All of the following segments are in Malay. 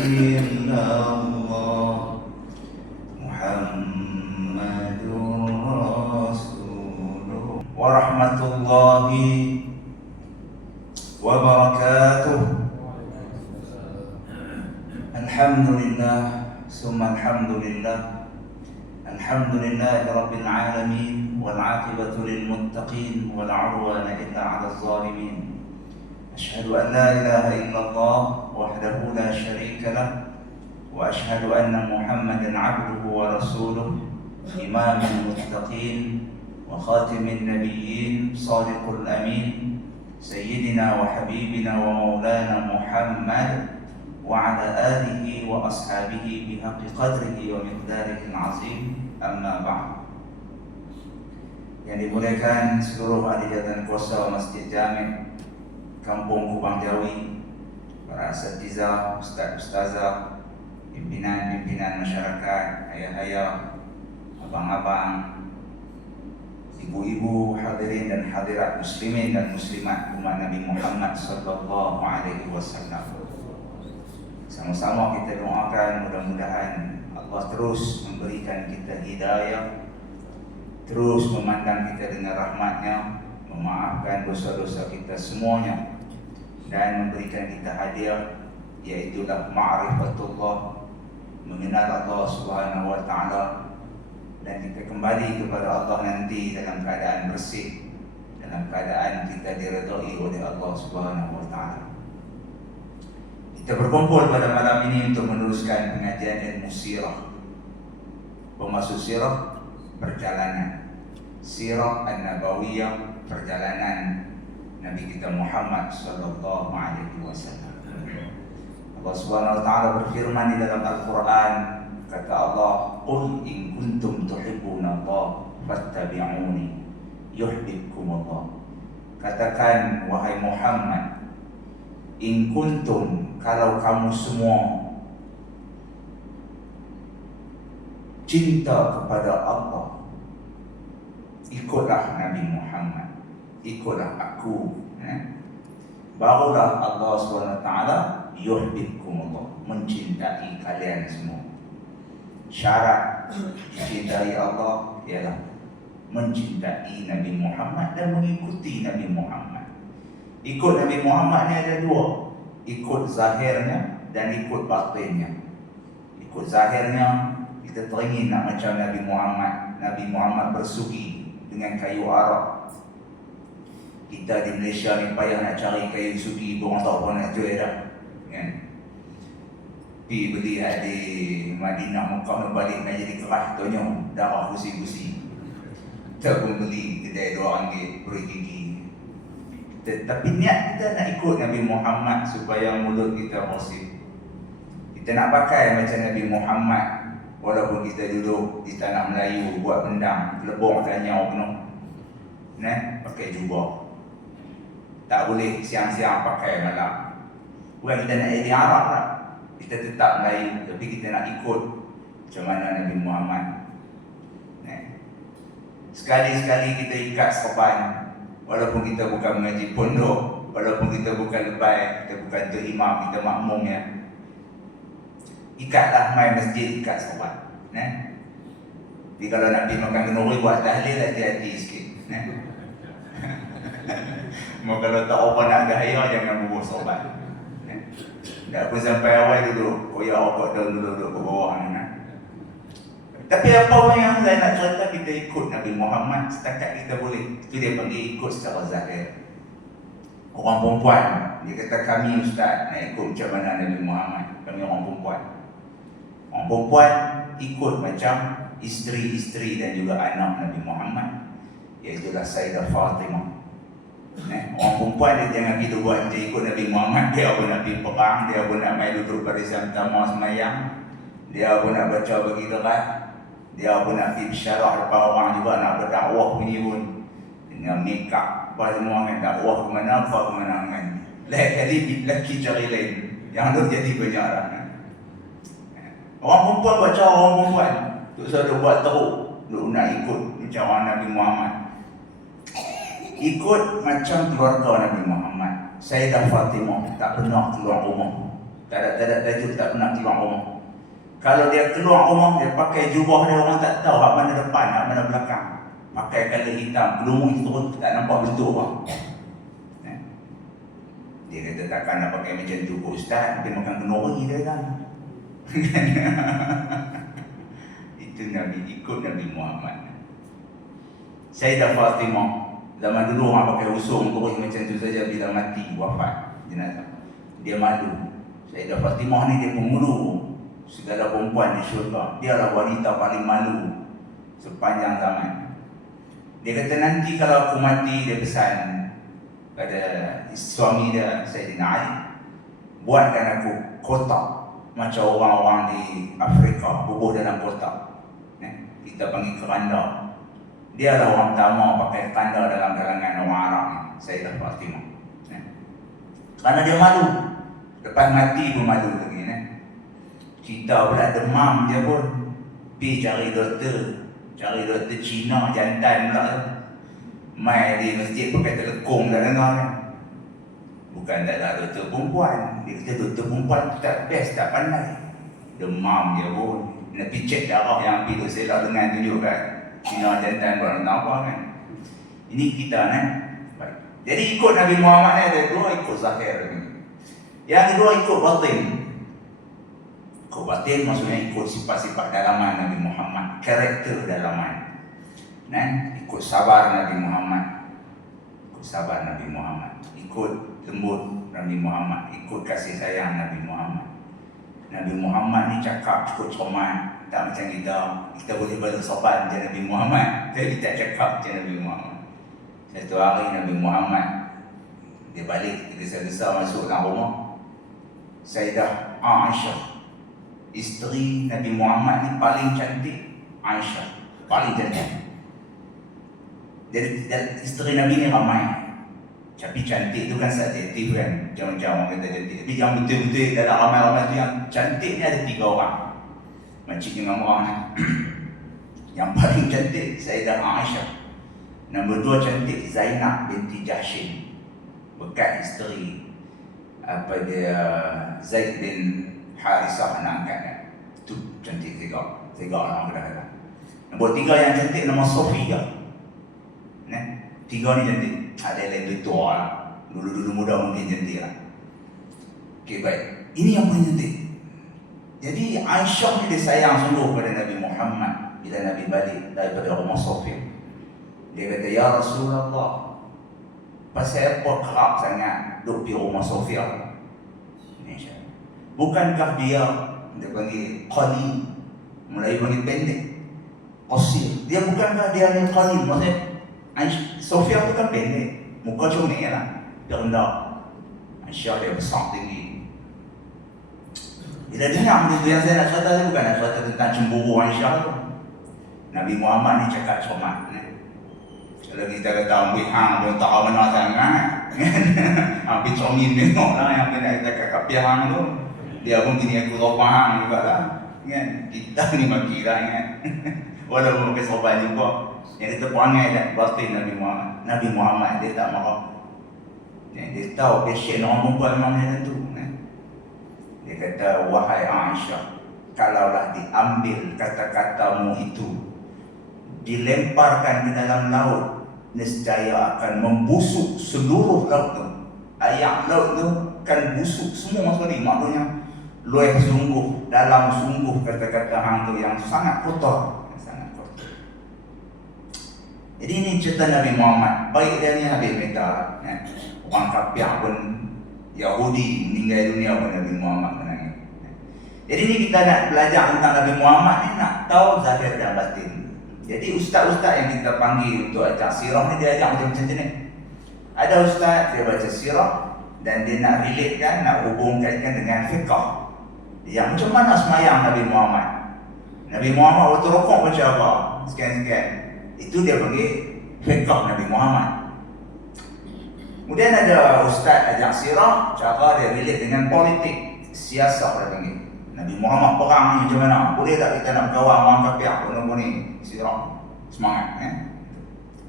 إلا الله محمد رسول ورحمة الله وبركاته. الحمد لله ثم الحمد لله. الحمد لله رب العالمين والعاقبة للمتقين ولا عدوان إلا على الظالمين. أشهد أن لا إله إلا الله وحده لا شريك له، وأشهد أن محمدا عبده ورسوله إمام المتقين وخاتم النبيين صادق الأمين سيدنا وحبيبنا ومولانا محمد وعلى آله وأصحابه بحق قدره ومقداره العظيم. أما بعد. Yang dimuliakan seluruh ahli jabatan kuasa Masjid Jami' Kampung Kubang Jawi, para asatizah, ustaz-ustazah, pimpinan-pimpinan masyarakat, ayah-ayah, abang-abang, ibu-ibu, hadirin dan hadirat muslimin dan muslimat umat Nabi Muhammad sallallahu alaihi wasallam. Sama-sama kita doakan mudah-mudahan Allah terus memberikan kita hidayah, terus memandang kita dengan rahmat-Nya, memaafkan dosa-dosa kita semuanya, dan memberikan kita hadiah, iaitulah ma'rifatullah, mengenal Allah Subhanahu wa Ta'ala, dan kita kembali kepada Allah nanti dalam keadaan bersih, dalam keadaan kita diredai oleh Allah Subhanahu wa Ta'ala. Kita berkumpul pada malam ini untuk meneruskan pengajian ilmu sirah. Pemaksud sirah, perjalanan. Sirah an-nabawiyah, perjalanan Nabi kita Muhammad sallallahu alaihi wasallam. Allah Subhanahu wa Ta'ala berfirman di dalam Al-Quran, kata Allah, "Qul in kuntum tuhibbuna Allah fattabi'uni yuhibbukumullah." Katakan wahai Muhammad, in kuntum, kalau kamu semua cinta kepada Allah, ikutlah Nabi Muhammad, ikutlah aku, barulah Allah SWT yuhibbukumullah, mencintai kalian semua. Syarat mencintai Allah ialah mencintai Nabi Muhammad dan mengikuti Nabi Muhammad. Ikut Nabi Muhammad ni ada dua, ikut zahirnya dan ikut batinnya. Ikut zahirnya, kita teringin nak macam Nabi Muhammad. Nabi Muhammad bersugi dengan kayu arak. Kita di Malaysia ni payah nak cari kayu sugi, orang tahu apa nak jual dah, kan? Pergi beli di Madinah, Mekah, balik nak jadi kerah tonyong, darah gusi-gusi. Kita pun beli kedai RM2 per gigi. Tapi niat kita nak ikut Nabi Muhammad supaya mulut kita bersih. Kita nak pakai macam Nabi Muhammad, walaupun kita duduk di tanah Melayu buat bendang, lebong kanyau penuh, pakai jubah. Tak boleh siang-siang pakai malam. Bukan kita nak jadi Arab lah, kita tetap Melayu, tapi kita nak ikut macam mana Nabi Muhammad. Sekali-sekali kita ikat serban, walaupun kita bukan mengaji pondok, walaupun kita bukan lebay, kita bukan tu imam, kita makmum ya. Ikatlah mai masjid, ikat serban. Jadi kalau nak pergi makan kenduri, buat tahlil, hati-hati sikit. Mau kalau tak apa nak gaya, jangan bubuh serban. Tak pun sampai awal duduk, koyak okok duduk ke bawah. Tapi apa pun yang saya nak cerita, kita ikut Nabi Muhammad setakat kita boleh. Itu dia panggil ikut secara zahir. Orang perempuan, dia kata kami ustaz nak ikut macam mana Nabi Muhammad. Kami orang perempuan. Orang perempuan ikut macam isteri-isteri dan juga anak Nabi Muhammad, iaitulah Sayyidah Fatimah. Orang perempuan dia jangan pergi buat macam ikut Nabi Muhammad. Dia pun nak pergi perang, dia pun nak main duduk barisan pertama semayang, dia pun nak baca bagi derat, dia pun nak pergi bersyarah depan orang juga, nak berdakwah bunyi pun dengan makeup apa semua kan, dakwah ke mana, apa ke mana kan. Lain kali lelaki cari lain, yang tu jadi banyak lah. Orang perempuan baca orang perempuan tu selalu buat teruk, duk nak ikut macam orang Nabi Muhammad. Ikut macam keluarga Nabi Muhammad. Sayyidah Fatimah tak pernah keluar rumah. Tak ada tajuk, tak pernah keluar rumah. Kalau dia keluar rumah, dia pakai jubah dia, orang tak tahu hak mana depan, hak mana belakang. Pakai color hitam, gelumung turun, tak nampak bentuk orang. Dia kata takkan nak pakai macam tu ke ustaz, dia makan kenori dia kan. Itu Nabi, ikut Nabi Muhammad. Sayyidah Fatimah, zaman dulu orang pakai usung terus macam tu saja, bila mati, wafat jenazah, dia malu. Sayyidah Fatimah ni dia penghulu segala perempuan di syurga. Dia lah wanita paling malu sepanjang zaman. Dia kata nanti kalau aku mati, dia pesan pada suami dia Sayyidina Ali, buatkan aku kotak macam orang-orang di Afrika, bubuh dalam kotak. Kita panggil keranda. Dia lah orang pertama pakai tanda dalam kalangan orang Arab ni, Sayyidah Fatimah. Kerana dia malu, lepas mati pun malu lagi. Kita pula demam je pun, pergi cari doktor Cina jantan pula tu. Mai di masjid pakai telekong dah dengar kan. Bukan tak ada doktor perempuan. Dia kata doktor perempuan tak best, tak pandai. Demam je pun. Nak pergi cek darah yang pergi duk selak dengan tunjuk kan. Cina jantan pula nak apa kan. Ini kita kan. Baik. Jadi ikut Nabi Muhammad ni ada dua, ikut zahir ni. Yang kedua ikut batin. Ikut batin maksudnya ikut sifat-sifat dalaman Nabi Muhammad, karakter dalaman. Ikut sabar Nabi Muhammad, ikut sabar Nabi Muhammad, ikut lembut Nabi Muhammad, ikut kasih sayang Nabi Muhammad. Nabi Muhammad ni cakap cukup cermat, tak macam kita boleh balik sopan macam Nabi Muhammad, tapi tak cakap macam Nabi Muhammad. Satu hari Nabi Muhammad dia balik, tergesa-gesa masuk dalam rumah. Sayyidah Aisyah, isteri Nabi Muhammad ni paling cantik. Aisyah paling cantik. Jadi isteri Nabi ni ramai, tapi cantik tu kan subjektif kan. Macam-macam orang kata cantik, tapi yang betul-betul dalam ramai-ramai tu yang cantik ni ada 3 orang. Makcik dengan orang ni. Yang paling cantik Sayyidah Aisyah. Nombor 2 cantik Zainab binti Jahshin, bekas isteri Zaid bin Harisah anak angkatnya. Tu cantik 3 orang kata. Nombor 3 yang cantik nama Sofia. 3 ni cantik. Ada yang lain tua lah. Dulu-dulu muda mungkin cantik lah. Okey, baik. Ini yang paling cantik. Jadi Aisyah ni dia sayang sungguh pada Nabi Muhammad. Bila Nabi balik daripada rumah Sofia, dia kata, ya Rasulullah, pasal apa kerap sangat duduk di rumah Sofia? Bukankah dia panggil qalil, Melayu panggil pendek, qasir. Dia bukankah dia ni qalil, maksudnya Sofia tu kan pendek, muka macam ni lah, dia rendah. Aisyah dia besar tinggi. Bila dengar benda tu, yang saya nak cerita tu bukan nak cerita tentang cemburu Aisyah tu. Nabi Muhammad ni cakap cermat. Kalau kita kata ambil hang, dia tak mana sangat. Ambil cermin tengok lah yang kena kita cakap hang tu. Dia pun gini aku ropa hang juga lah. Kita ni maki lah kan. Walaupun pakai sorban juga. Yang kita perangai dan batin Nabi Muhammad dia tak marah. Dia tahu passion orang perempuan memang macam tu. Dia kata, wahai Aisyah, kalaulah diambil kata-katamu itu, dilemparkan ke dalam laut, nescaya akan membusuk seluruh laut tu. Air laut tu akan busuk semua sekali. Maknanya luar sungguh, dalam sungguh kata-kata hang tu yang sangat kotor. Jadi ini cerita Nabi Muhammad. Baik dia ni habis minta orang kafir pun, Yahudi meninggal dunia pun Nabi Muhammad menangis. Jadi ni kita nak belajar tentang Nabi Muhammad ni, nak tahu zahir dan batin. Jadi ustaz-ustaz yang kita panggil untuk ajar sirah ni, dia ajar macam ni. Ada ustaz dia baca sirah dan dia nak relatekan, nak hubungkan dengan fiqh. Yang macam mana semayang Nabi Muhammad. Nabi Muhammad waktu rukuk macam apa, sekian-sekian. Itu dia panggil fiqh Nabi Muhammad. Kemudian ada ustaz ajar sirah, cara dia relate dengan politik, siasat dia panggil. Nabi Muhammad perang ni macam mana? Boleh tak kita nak berkawan orang kafir? Benda ni sirah, semangat kan?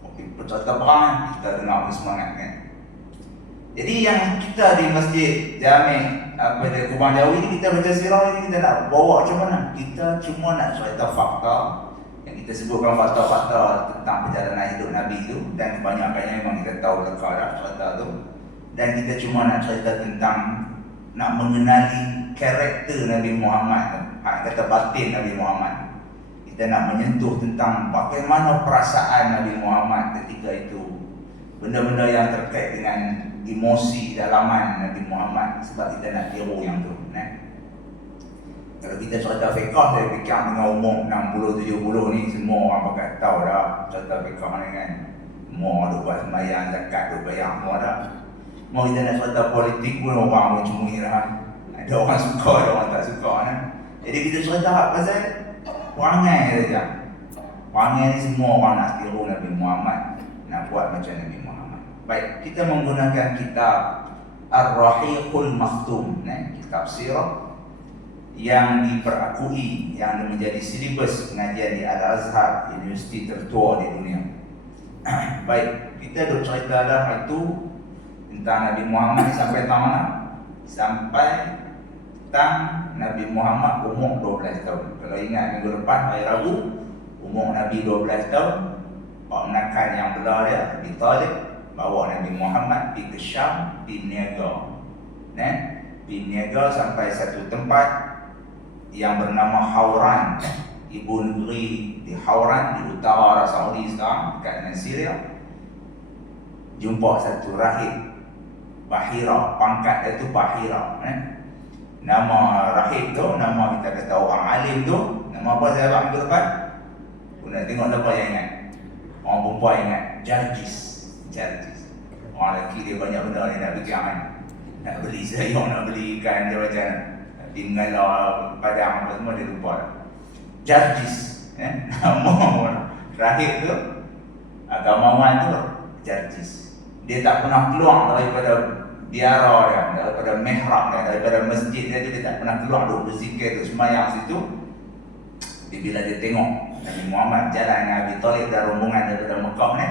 Okey, bercerita perang kan, kita dengar semangat kan. Jadi yang kita di Masjid Jami' Kubang Jawi ni, kita baca sirah ni, kita nak bawa macam mana? Kita cuma nak cerita fakta yang kita sebutkan, fakta-fakta tentang perjalanan hidup Nabi tu, dan kebanyakannya memang kita tahu leka dah cerita tu. Dan kita cuma nak cerita tentang, nak mengenali karakter Nabi Muhammad tu, kata batin Nabi Muhammad. Kita nak menyentuh tentang bagaimana perasaan Nabi Muhammad ketika itu, benda-benda yang terkait dengan emosi dalaman Nabi Muhammad, sebab kita nak tiru yang tu. Kalau kita cerita fiqah, saya fikir dengan umur 60-70 ni, semua orang pakai tahu dah cerita fiqah ni kan. Semua duk buat sembahyang, zakat, duk bayar semua dah. Mau kita nak cerita politik pun orang pun cemui dah. Ada orang suka, ada orang tak suka kan. Jadi kita cerita pasal perangai saja. Perangai ni semua orang nak tiru Nabi Muhammad, nak buat macam Nabi Muhammad. Baik, kita menggunakan kitab Ar-Rahiqul Makhtum, kitab sirah yang diperakui, yang menjadi silibus pengajian di Al-Azhar, universiti tertua di dunia. Baik, kita duk cerita dah itu tentang Nabi Muhammad sampai tahun mana? Sampai tentang Nabi Muhammad umur 12 tahun. Kalau ingat minggu lepas hari Rabu, umur Nabi 12 tahun, Pak Menakan yang belah dia, Abi Talib, bawa Nabi Muhammad pergi ke Syam, pergi berniaga. Pergi berniaga sampai satu tempat yang bernama Hauran, ibu negeri di Hauran, di utara Arab Saudi sekarang, dekat dengan Syria. Jumpa satu rahib Bahira, pangkat dia tu Bahira. Nama rahib tu, nama kita kata orang alim tu, nama apa saya abang minggu depan? Nak tengok siapa yang ingat? Orang perempuan ingat, Jarjis. Orang lelaki dia banyak benda ni nak fikir kan. Nak beli sayur, nak beli ikan, dia macam tinggal padang apa semua dia lupa. Jarjis, nama rahib tu, agamawan tu Jarjis. Dia tak pernah keluar daripada biara dia, daripada mihrab dia, daripada masjid dia tu, dia tak pernah keluar duduk berzikir tu, sembahyang situ. Bila dia tengok Nabi Muhammad jalan dengan Abi Talib dan rombongan daripada Mekah ni,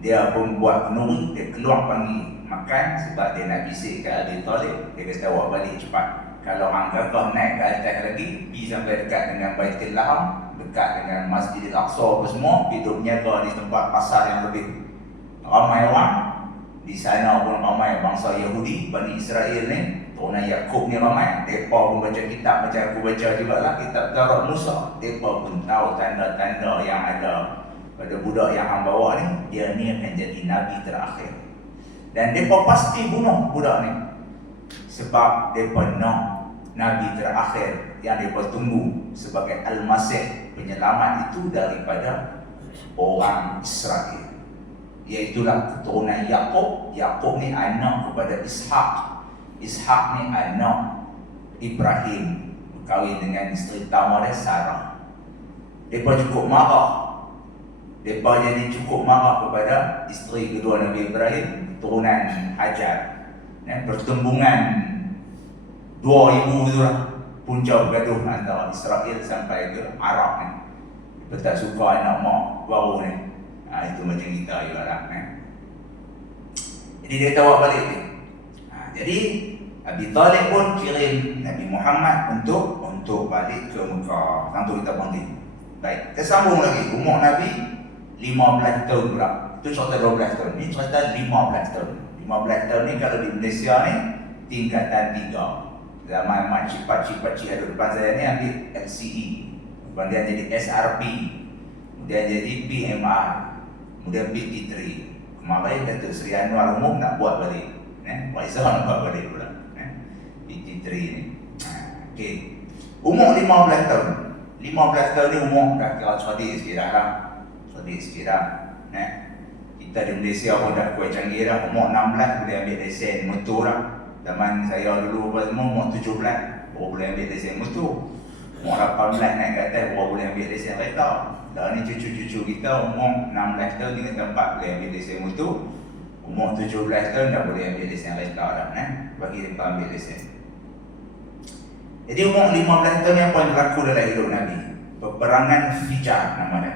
dia pun buat penuri, dia keluar panggil makan, sebab dia nak bisik ke Abi Talib. Dia kata awak balik cepat. Kalau hang gagah naik ke atas lagi, pergi sampai dekat dengan Baitul Laham, dekat dengan Masjidil Aqsa apa semua, hidup niaga di tempat pasar yang lebih ramai orang. Di sana pun ramai bangsa Yahudi, Bani Israel ni, turunan Yakub ni ramai. Mereka pun baca kitab macam aku baca jugalah, kitab Taurat Musa. Mereka pun tahu tanda-tanda yang ada pada budak yang hang bawa ni, dia ni akan jadi Nabi terakhir. Dan mereka pasti bunuh budak ni, sebab mereka nak Nabi terakhir yang mereka tunggu sebagai Al-Masih, penyelamat itu daripada orang Israel. Iaitulah keturunan Yakub. Yakub ni anak kepada Ishak. Ishak ni anak Ibrahim, berkahwin dengan isteri pertama dia Sarah. Mereka cukup marah. Mereka jadi cukup marah kepada isteri kedua Nabi Ibrahim, keturunan Hajar. Pertembungan 2000 tu lah punca bergaduh antara Israel sampai ke Arab ni. Mereka tak suka anak mak baru ni. Itu macam kita juga lah. Jadi dia tahu balik dia. Jadi Abi Talib pun kirim Nabi Muhammad untuk balik ke Mekah. Tentu kita berhenti. Baik, kita sambung lagi. Umur Nabi 15 tahun pula. Itu cerita 12 tahun. Ini cerita 15 tahun. 15 tahun ni kalau di Malaysia ni tingkatan 3. Zaman pakcik-pakcik ada depan saya ni ambil LCE. Kemudian jadi SRP. Kemudian jadi PMR. Kemudian PT3. Kemarin Datuk Seri Anwar Umum nak buat balik. Pak Izzah nak buat balik pula. PT3 ni. Okey. Umur 15 tahun. 15 tahun ni umur dah kira cerdik sikit dah lah. Cerdik sikit dah. Kita di Malaysia pun dah kuat canggih dah. Umur 16 boleh ambil lesen motor dah. Zaman saya dulu apa semua umur 17 baru boleh ambil lesen motor. Umur 18 naik ke atas baru boleh ambil lesen kereta. Dah ni cucu-cucu kita umur 16 tahun tinggal tempat boleh ambil lesen motor. Umur 17 tahun dah boleh ambil lesen kereta dah. Bagi mereka ambil lesen. Jadi umur 15 tahun yang paling berlaku dalam hidup Nabi, peperangan Fijar nama dia.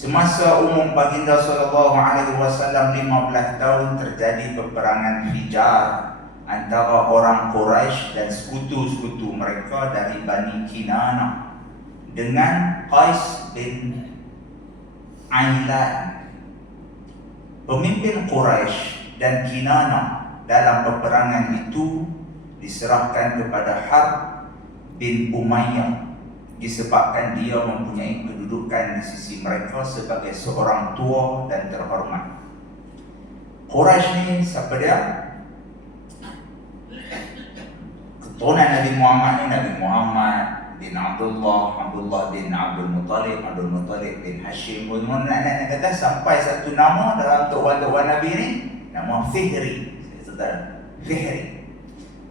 Semasa umur baginda SAW 15 tahun terjadi peperangan Fijar antara orang Quraisy dan sekutu-sekutu mereka dari Bani Kinana dengan Qais bin Ailan. Pemimpin Quraisy dan Kinana dalam peperangan itu diserahkan kepada Harb bin Umayyah disebabkan dia mempunyai kedudukan di sisi mereka sebagai seorang tua dan terhormat. Quraisy ni siapa dia? Keturunan Nabi Muhammad ni, Nabi Muhammad bin Abdullah bin Abdul Muttalib bin Hashim. Nak kata sampai satu nama dalam tuan-tuan Nabi ni, nama Fihri.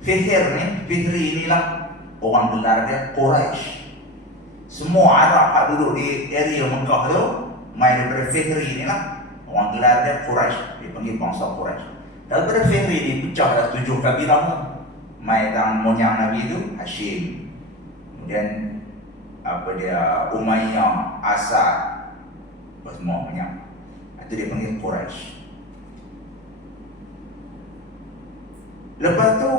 Fihri inilah orang gelar dia Quraisy. Semua Arab yang duduk di area Mekah tu, mai daripada Fihri ni lah, orang gelar dia Quraisy, dia panggil bangsa Quraisy. Daripada Fihri ni pecah dah 7 kabilah tu. Mai tang moyang Nabi tu Hashim, kemudian Umayyah, Asad, semua moyang. Itu dia panggil Quraisy. Lepas tu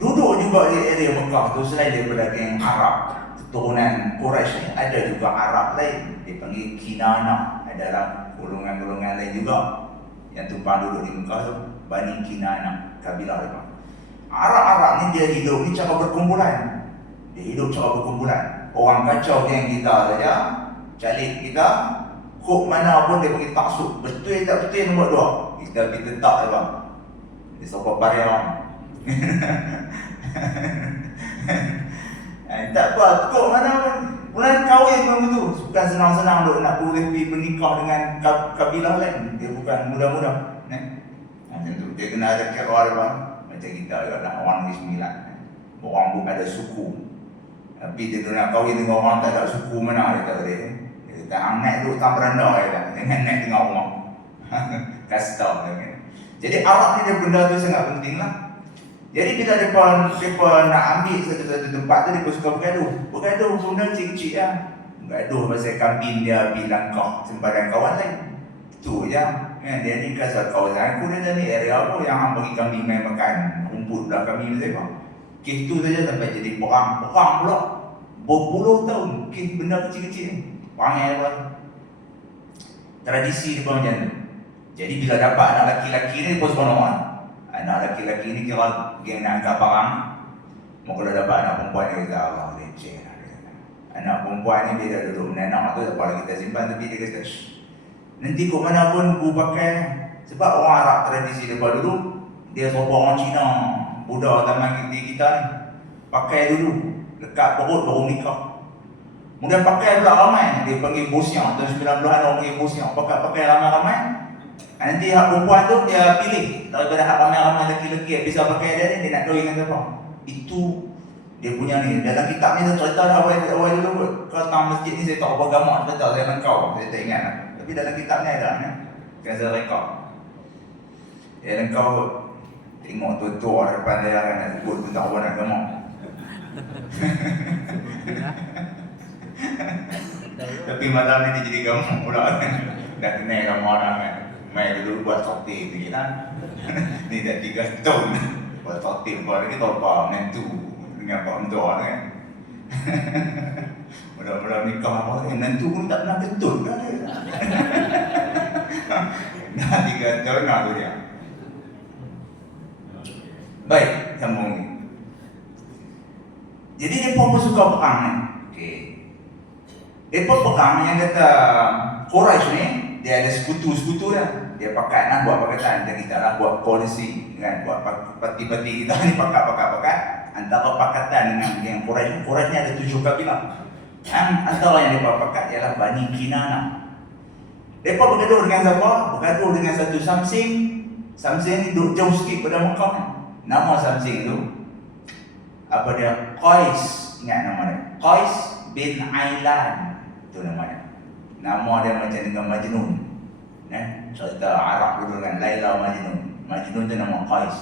duduk juga di area Mekah tu, selain daripada geng Arab keturunan Quraisy ni, ada juga Arab lain, dipanggil Kinana. Adalah golongan-golongan lain juga yang tumpang duduk di Mekah tu, Bani Kinana, kabilah mereka. Arab-Arab ni dia hidup ni cara berkumpulan. Orang kacau geng kita saja, calik kita, kok mana pun dia pergi taksub, betul tak betul nombor 2, kita tak bang. Dia sokong pariang. Tak apa, kok mana pun bulan kahwin pun betul. Bukan senang-senang duk nak pergi bernikah dengan kabilah lain. Dia bukan mudah-mudah. Macam tu, dia kena ada kira bang. Macam kita adalah orang Negeri Sembilan. Orang pun ada suku. Tapi dia nak kahwin dengan orang tak ada suku mana, dia tak boleh. Dia kata, anak tu tak beranda dia. Jangan naik tengah rumah. Kastam. Jadi Arab ni dia benda tu sangat penting lah. Jadi bila mereka nak ambil satu-satu tempat tu, mereka suka bergaduh benda kecil-kecil lah. Bergaduh pasal kambing dia pergi langkah sempadan kawan lain. Itu je. Dia ni kasar kawasan aku, dia ni area apa yang hang bagi kambing main makan rumput dah kami macam apa. Kes tu saja sampai jadi perang pula. Berpuluh tahun kes benda kecil-kecil. Perangai apa. Tradisi dia pun macam tu. Jadi bila dapat anak laki-laki ni, dia pun seronok. Anak laki-laki ni kira geng nak angkat barang. Kalau dapat anak perempuan dia kata, Allah leceh lah. Anak perempuan ni dia dah duduk menanak tu, tak apa lagi kita simpan, tapi dia kata, nanti kok mana pun ku pakai. Sebab orang Arab tradisi daripada dulu, dia serupa orang Cina, Buddha taman kita ni, pakai dulu, lekat perut baru nikah. Kemudian pakai pula ramai, dia panggil bosnya, tahun 90-an orang panggil bosnya, pakai ramai-ramai. Nanti hak perempuan tu dia pilih daripada hak ramai-ramai lelaki-lelaki yang bisa pakai dia ni, dia nak kahwin dengan siapa. Itu dia punya ni. Dalam kitab ni cerita dah awal dulu. Kalau tang masjid ni saya tak apa gamak cerita saya dengan kau, saya tak ingat lah. Tapi dalam kitab ni ada ni. Kan saya rekod. Ya kau tengok tua-tua depan saya kan nak sebut tentang apa nak gamak. Tapi malam ni dia jadi gamak pula kan. Dah kenal gamak dah kan. Mai dulu buat sorti tu kan. Ni dah 3 tahun buat sorti buat lagi tahu apa mentu dengan pak mentua kan. Mudah-mudahan nikah apa mentu pun tak pernah kentut kan dia. Dah 3 tahun lah tu dia. Baik, sambung ni. Jadi dia pun suka perang ni. Okey. Dia pun perang yang kata Quraisy ni, dia ada sekutu-sekutu dia. Dia pakat nak buat pakatan, dan kita nak buat polisi kan, buat parti-parti kita ni pakat antara pakatan dengan yang Quraisy. Quraisy ni ada 7 kabilah. Antara yang dia pakat ialah Bani Kinana. Mereka bergaduh dengan siapa? Bergaduh dengan satu Samsing. Samsing ni duduk jauh sikit pada Mekah. Nama Samsing tu apa dia? Qais. Ingat nama dia? Qais bin Ailan. Itu nama dia. Nama dia macam dengan Majnun. Cerita Arab dulu kan, Laila Majnun. Majnun tu nama Qais.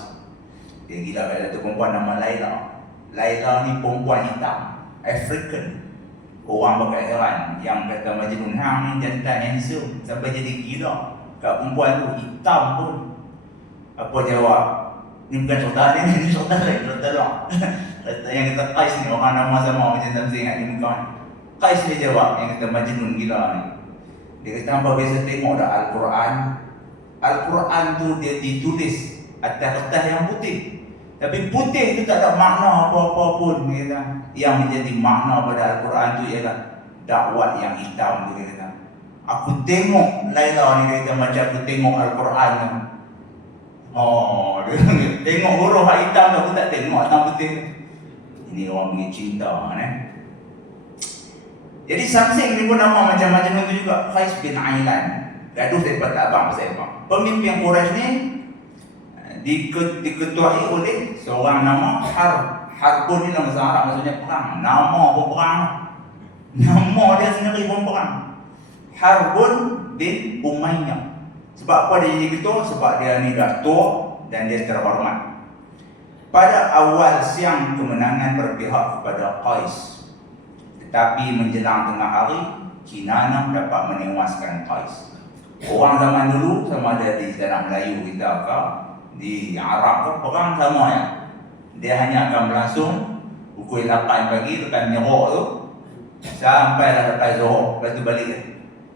Dia gila ada tu perempuan nama Laila. Laila ni perempuan hitam, African. Orang bakal heran yang kata Majnun hang ni jantan handsome sampai jadi gila. Kat perempuan tu hitam pun. Apa jawab? Ni bukan sultan ni sultan lain, sultan lah. Kata yang kata Qais ni, orang nama sama macam Zamzir ingat di muka ni. Qais dia jawab yang kata Majnun gila ni. Dia kata apa biasa tengok dah Al-Quran. Al-Quran tu dia ditulis atas kertas yang putih. Tapi putih tu tak ada makna apa-apa pun. Dia kata. Yang menjadi makna pada Al-Quran tu ialah dakwat yang hitam tu, dia kata. Aku tengok Laila ni, dia kata, macam aku tengok Al-Quran tu. Oh, dia tengok huruf hitam tu, aku tak tengok hitam putih. Ini orang punya cinta kan. Jadi Samsing ni pun nama macam Majnun tu juga, Qais bin Ailan. Gaduh daripada abang pasal abang. Pemimpin Quraisy ni diketuai oleh seorang nama Harbun ni nama Arab, maksudnya perang. Nama pun perang. Nama dia sendiri pun perang. Harbun bin Umayyah. Sebab apa dia jadi ketua? Sebab dia ni dah tua dan dia terhormat. Pada awal siang kemenangan berpihak kepada Qais. Tetapi menjelang tengah hari, Kinanah dapat menewaskan Qais. Orang zaman dulu, sama ada di tanah Melayu kita ke, di Arab ke, perang sama ya. Dia hanya akan berlangsung pukul 8 pagi lepas nyerok tu sampai dah lepas Zuhur, lepas tu balik.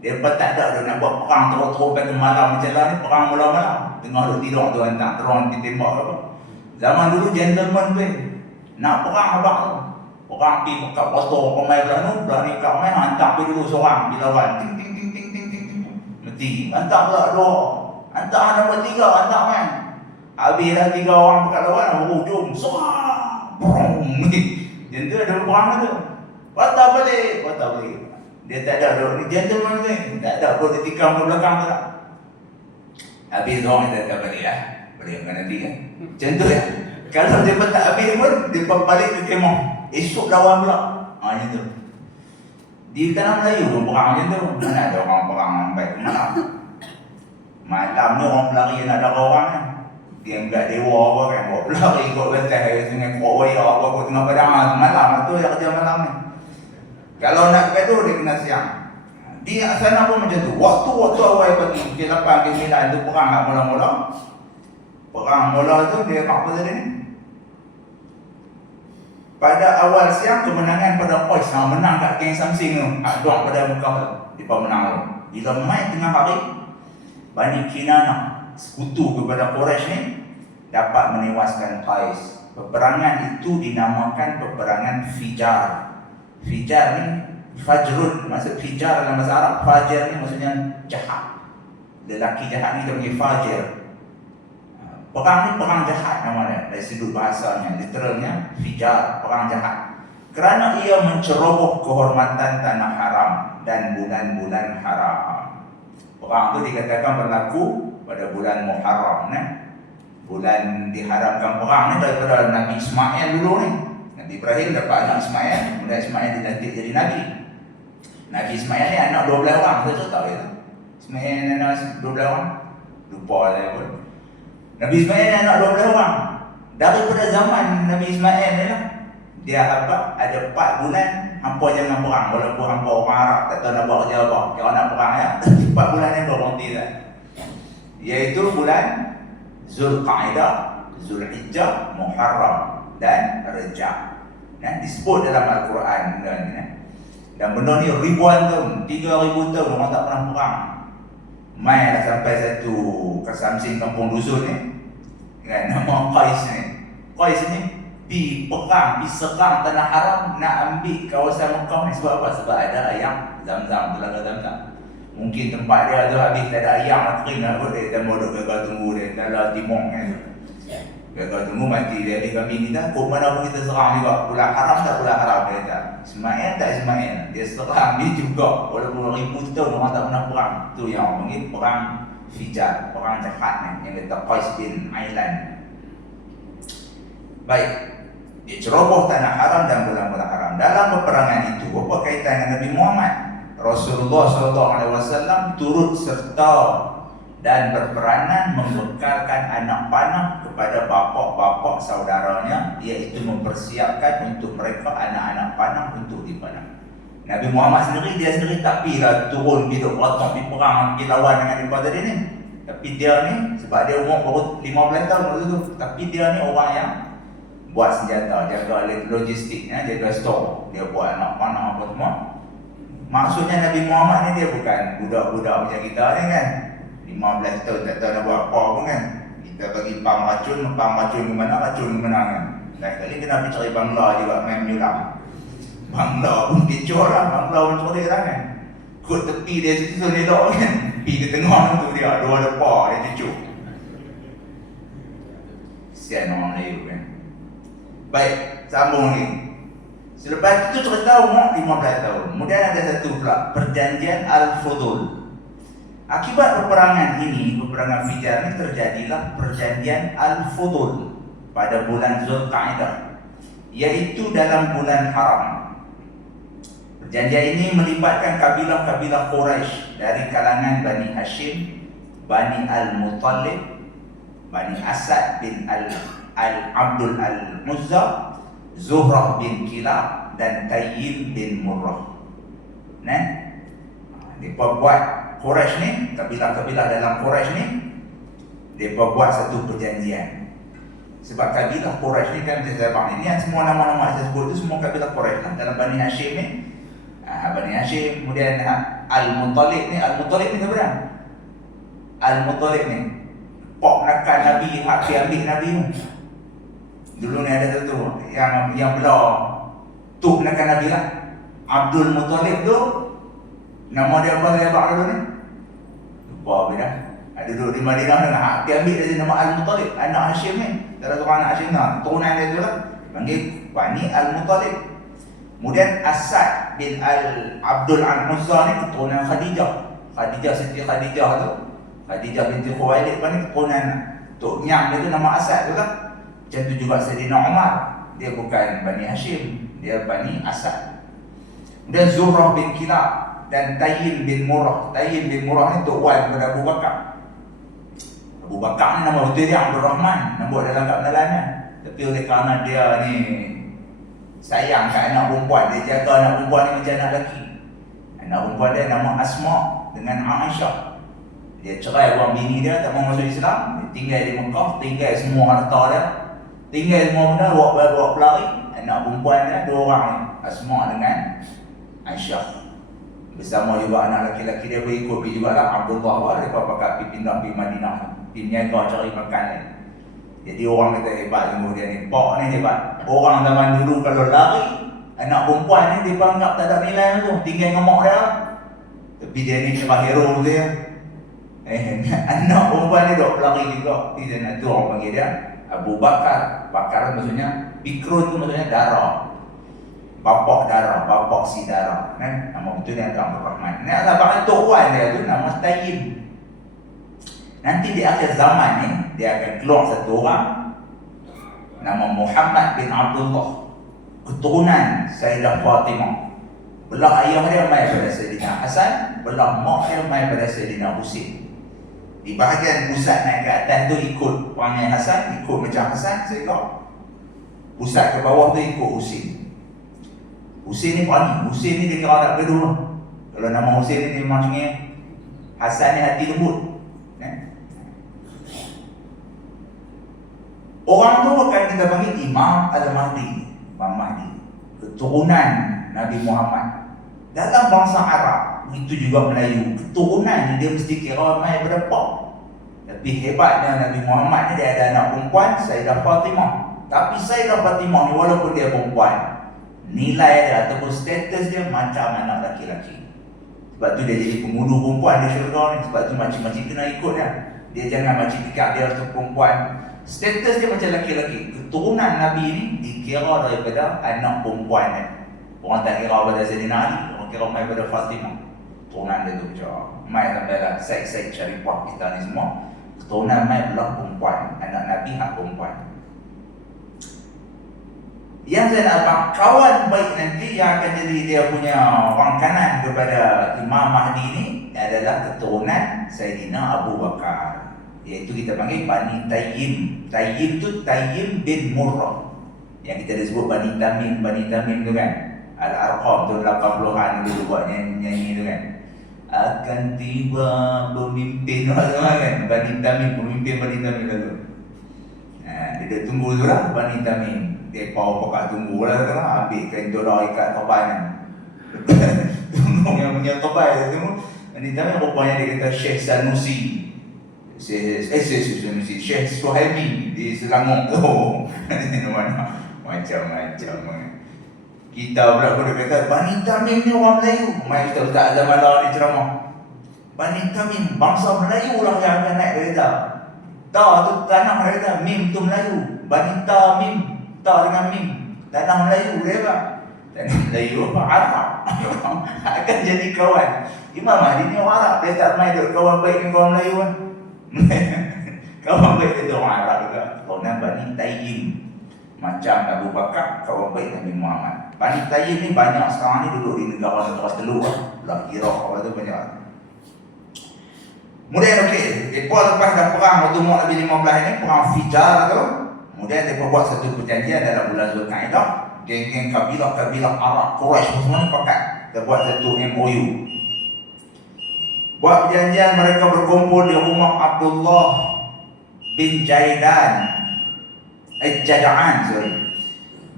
Dia pun tak ada dia nak buat perang terus-terus pada malam macam lah ni, perang malam-malam. Tengah duduk tidur tu hantar terang ditembak apa. Zaman dulu gentleman pun nak perang abang tu. Perang pergi buka postor pemain belah tu, belah ni kat main hantar pergi dulu seorang pergi lawan. Ting ting ting ting ting ting ting. Mati. Hantar pula dua. Hantar nombor 3 hantar main. Habis dah 3 orang dekat lawan, berhujung. Suah! Brong! Yang tu ada perang tu. Patah balik. Dia tak ada duduk ni gentleman ni. Tak ada pun dia tikam ke belakang tu tak. Habis orang kita tak balik lah. Balik dengan nanti kan. Macam tu ya. Kalau dia pun tak habis pun, dia pun balik ke kemah. Esok lawan pula. Macam tu. Di tanah Melayu pun perang macam tu. Mana ada orang perang sampai ke mana. Malam ni orang pelari nak ada orang kan. Dia enggak dewa apa kan. Bawa pelari ikut lantai dengan kuat waya apa tengah padang malam. Itu yang kerja malam ni. Kalau nak gaduh dia kena siang. Di sana pun macam tu. Waktu awal pagi pukul 8 pukul 9 tu perang nak mula-mula. Perang mula tu dia apa tadi ni? Pada awal siang kemenangan pada Qais. Menang kat geng Samsing tu. Doang pada Mekah tu. Dia menang tu. Bila mai tengah hari, Bani Kinanah, sekutu kepada Quraisy ni, dapat menewaskan Qais. Peperangan itu dinamakan peperangan Fijar. Fijar ni fajrun, maksud fijar dalam bahasa Arab. Fajar ni maksudnya jahat. Lelaki jahat ni kita panggil fajir. Perang ni perang jahat namanya dari sudut bahasanya, literalnya fijar, perang jahat. Kerana ia menceroboh kehormatan tanah haram dan bulan-bulan haram. Perang tu dikatakan berlaku pada bulan Muharram ni. Bulan diharamkan perang ni daripada Nabi Ismail dulu ni. Nabi Ibrahim dapat anak Ismail, kemudian Ismail dilantik jadi Nabi. Nabi Ismail ni anak 12 orang, saya tahu ya. Ismail ni anak 12 orang, lupa saya pun. Nabi Ismail ni anak 12 orang. Daripada zaman Nabi Ismail ni lah, dia apa? Ada 4 bulan hampa jangan perang. Walaupun hampa orang Arab tak tahu nak buat kerja apa. Kalau nak perang ya, 4 bulan ni berhenti lah. Iaitu bulan Zulqa'dah, Zulhijjah, Muharram dan Rejab. Disebut dalam Al-Quran dan benda ni ribuan tahun, 3,000 tahun orang tak pernah perang. Mai dah sampai satu Samsing kampung dusun ni kan, nama Qais ni. Qais ni pergi perang, pergi serang tanah haram nak ambil kawasan Mekah ni. Sebab apa? Sebab ada ayam Zam-Zam, telaga Zam-Zam. Mungkin tempat dia tu habis tak ada ayam nak kering lah kot. Dia tak mau duduk gagal tunggu dia dalam timong kan. Gagal tunggu mati dia di kami kita. Kok mana pun kita serang juga. Pula haram tak pula haram dia tak. Ismail tak Ismail. Dia serang dia juga. Walaupun ribu tahun orang tak pernah perang. Tu yang orang panggil perang Fijar. Perang jahat ni. Yang kata Qais bin Ailan. Baik. Dia ceroboh tanah haram dan bulan-bulan haram. Dalam peperangan itu, apa kaitan dengan Nabi Muhammad? Rasulullah SAW turut serta dan berperanan membekalkan anak panah kepada bapa-bapa saudaranya, iaitu mempersiapkan untuk mereka anak-anak panah untuk dipanah. Nabi Muhammad sendiri, dia sendiri tak pergi lah turun pergi duk potong, pergi perang, pergi lawan dengan mereka tadi ni. Tapi dia ni, sebab dia umur baru 15 tahun waktu tu, tapi dia ni orang yang buat senjata, jaga logistik, jaga store, dia buat anak panah apa semua. Maksudnya Nabi Muhammad ni dia bukan budak-budak macam kita ni kan, 15 tahun tak tahu nak buat apa pun kan. Kita bagi pam racun ke mana kan. Lain kali kena pergi cari bangla juga, main menyulam. Bangla pun kecoh lah, bangla pun cerdik lah kan. Kut tepi dia situ elok kan, pergi ke tengah tu dia, dua lepak dia cucuk. Kesian orang Melayu kan. Baik, sambung ni. Selepas itu cerita umur 15 tahun. Kemudian ada satu pula, perjanjian Al-Fudul. Akibat peperangan ini, peperangan Fijar ini, terjadilah perjanjian Al-Fudul pada bulan Zulqa'dah, iaitu dalam bulan haram. Perjanjian ini melibatkan kabilah-kabilah Quraisy dari kalangan Bani Hashim, Bani Al-Muttalib, Bani Asad bin Abdul Al-Muzza, Zuhrah bin Kilab dan Tayyib bin Murrah. Mereka buat Quraisy ni, kabilah-kabilah dalam Quraisy ni, mereka buat satu perjanjian. Sebab kabilah Quraisy ni kan macam ini yang semua nama-nama saya sebut tu semua kabilah Quraisy lah. Dalam Bani Hashim ni, Bani Hashim, kemudian Al-Muttalib ni sebenarnya Al-Muttalib ni pok menekan Nabi, hak diambil Nabi tu. Dulu ni ada satu yang belah tu menekan Nabi lah. Abdul Muttalib tu, nama dia apa saya dulu ni? Lupa beda. Ada duduk di Madinah ni lah. Dia ambil dari nama Al-Muttalib, anak Hashim ni. Salah seorang anak Hashim lah, turunan dia tu lah, panggil Bani Al-Muttalib. Kemudian Asad bin Abdul Al-Muzza ni keturunan Khadijah. Siti Khadijah tu, Khadijah binti Khuwailid ni keturunan Tok Nyang dia tu, nama Asad tu lah. Macam tu juga Sayyidina Umar, dia bukan Bani Hashim, dia Bani Asad. Kemudian Zuhrah bin Kilab dan Tayyib bin Murrah. Tayyib bin Murrah ni tok wan kepada Abu Bakar. Abu Bakar ni nama betul dia Abdul Rahman, nama dalam kat Melayu. Tapi oleh kerana dia ni sayang kat anak perempuan, dia jaga anak perempuan ni macam anak lelaki. Anak perempuan dia nama Asma dengan Aisyah. Dia cerai buang bini dia, tak mau masuk Islam. Dia tinggal di Mekah, tinggal semua harta dia, tinggal semua benda, bawa pelari. Anak perempuan dia dua orang ni, Asma dengan Aisyah. Bersama juga anak lelaki-lelaki dia berikut pergi juga lah, Abdullah lah. Mereka pakai pergi pindah pergi Madinah, pergi niaga cari makan ni. Jadi orang kata hebat ilmu dia ni, Pak ni hebat. Orang zaman dulu kalau lari, anak perempuan ni dia anggap tak ada nilai tu, tinggal dengan mak dia. Tapi dia ni cuma hero dia. Anak perempuan ni duk pelari juga. Dia tu orang panggil dia Abu Bakar. Bakar maksudnya, Bikrun tu maksudnya darah. Bapak darah, bapak si darah kan? Nama betul dia Abdul Rahman. Ni adalah tok wan dia tu nama Tayyib. Nanti di akhir zaman ni dia akan keluar satu orang nama Muhammad bin Abdullah, keturunan Sayyidah Fatimah. Belah ayah dia mai pada Sayyidina Hasan, belah mak dia mai pada Sayyidina Husin. Di bahagian pusat naik ke atas tu ikut perangai Hasan, ikut macam Hasan Sayyidina. Pusat ke bawah tu ikut Husin. Husin ni panik, Husin ni dia kira tak gaduh. Kalau nama Husin ni dia macamnya Hasan ni hati lembut. Orang tu akan kita panggil Imam Al-Mahdi, Imam Mahdi, keturunan Nabi Muhammad. Dalam bangsa Arab, itu juga Melayu, keturunan ni dia mesti kira mai berapa. Tapi hebatnya Nabi Muhammad ni dia ada anak perempuan, Sayyidah Fatimah. Tapi Sayyidah Fatimah ni walaupun dia perempuan, nilai dia ataupun status dia macam anak lelaki-lelaki. Sebab tu dia jadi penghulu perempuan di syurga ni. Sebab tu macam-macam kena ikut dia. Dia jangan macam dekat dia tu perempuan. Status dia macam lelaki-lelaki. Keturunan Nabi ni dikira daripada anak perempuan dia. Orang tak kira pada Sayyidina Ali, orang kira mai pada Fatimah. Keturunan dia tu macam mai sampai lah Said Syarifah kita ni semua. Keturunan mai belah perempuan, anak Nabi hak perempuan. Yang saya nampak kawan baik nanti yang akan jadi dia punya orang kanan kepada Imam Mahdi ni adalah keturunan Sayyidina Abu Bakar, iaitu kita panggil Bani Tayyib. Tayyib tu Tayyib bin Murrah, yang kita dah sebut Bani Tamim tu kan. Al-Arqam tu 80-an dulu buat nyanyi tu kan. Akan tiba pemimpin kan, Bani Tamim, pemimpin Bani Tamim tu. Dia dah tunggu tu lah Bani Tamim. Dia pakak tunggu lah tu lah, ambil kain dolar ikat topan kan. Tunggu yang punya topan tu. Bani Tamim rupanya dia kata Syekh Sanusi. Syekh Suhaimi di Selangor tu. Macam-macam. Kita pula pun kata Bani Tamim ni orang Melayu. Mai kita Ustaz Azam Malar ni ceramah. Bani Tamim bangsa Melayu lah yang akan naik kereta. Ta tu tanah kereta, mim tu Melayu. Bani Tamim, ta dengan mim, tanah Melayu dia apa? Tanah Melayu apa? Arab. Akan jadi kawan. Imam Mahdi ni orang Arab. Dia tak main duk kawan baik dengan kawan Melayu kan. Kawan baik dia orang Arab juga. Kawan Bani Tayyim. Macam Abu Bakar, kawan baik Nabi Muhammad. Bani Tayyim ni banyak sekarang ni duduk di negara-negara teluk lah. Iraq apa tu banyak. Kemudian okey, mereka lepas dah perang waktu Nabi 15 ni, perang Fijar tu. Kemudian mereka buat satu perjanjian dalam bulan Zulkaidah. Geng-geng kabilah-kabilah Arab, Quraisy semua ni pakat. Dia buat satu MOU. Buat perjanjian, mereka berkumpul di rumah Abdullah bin Jada'an,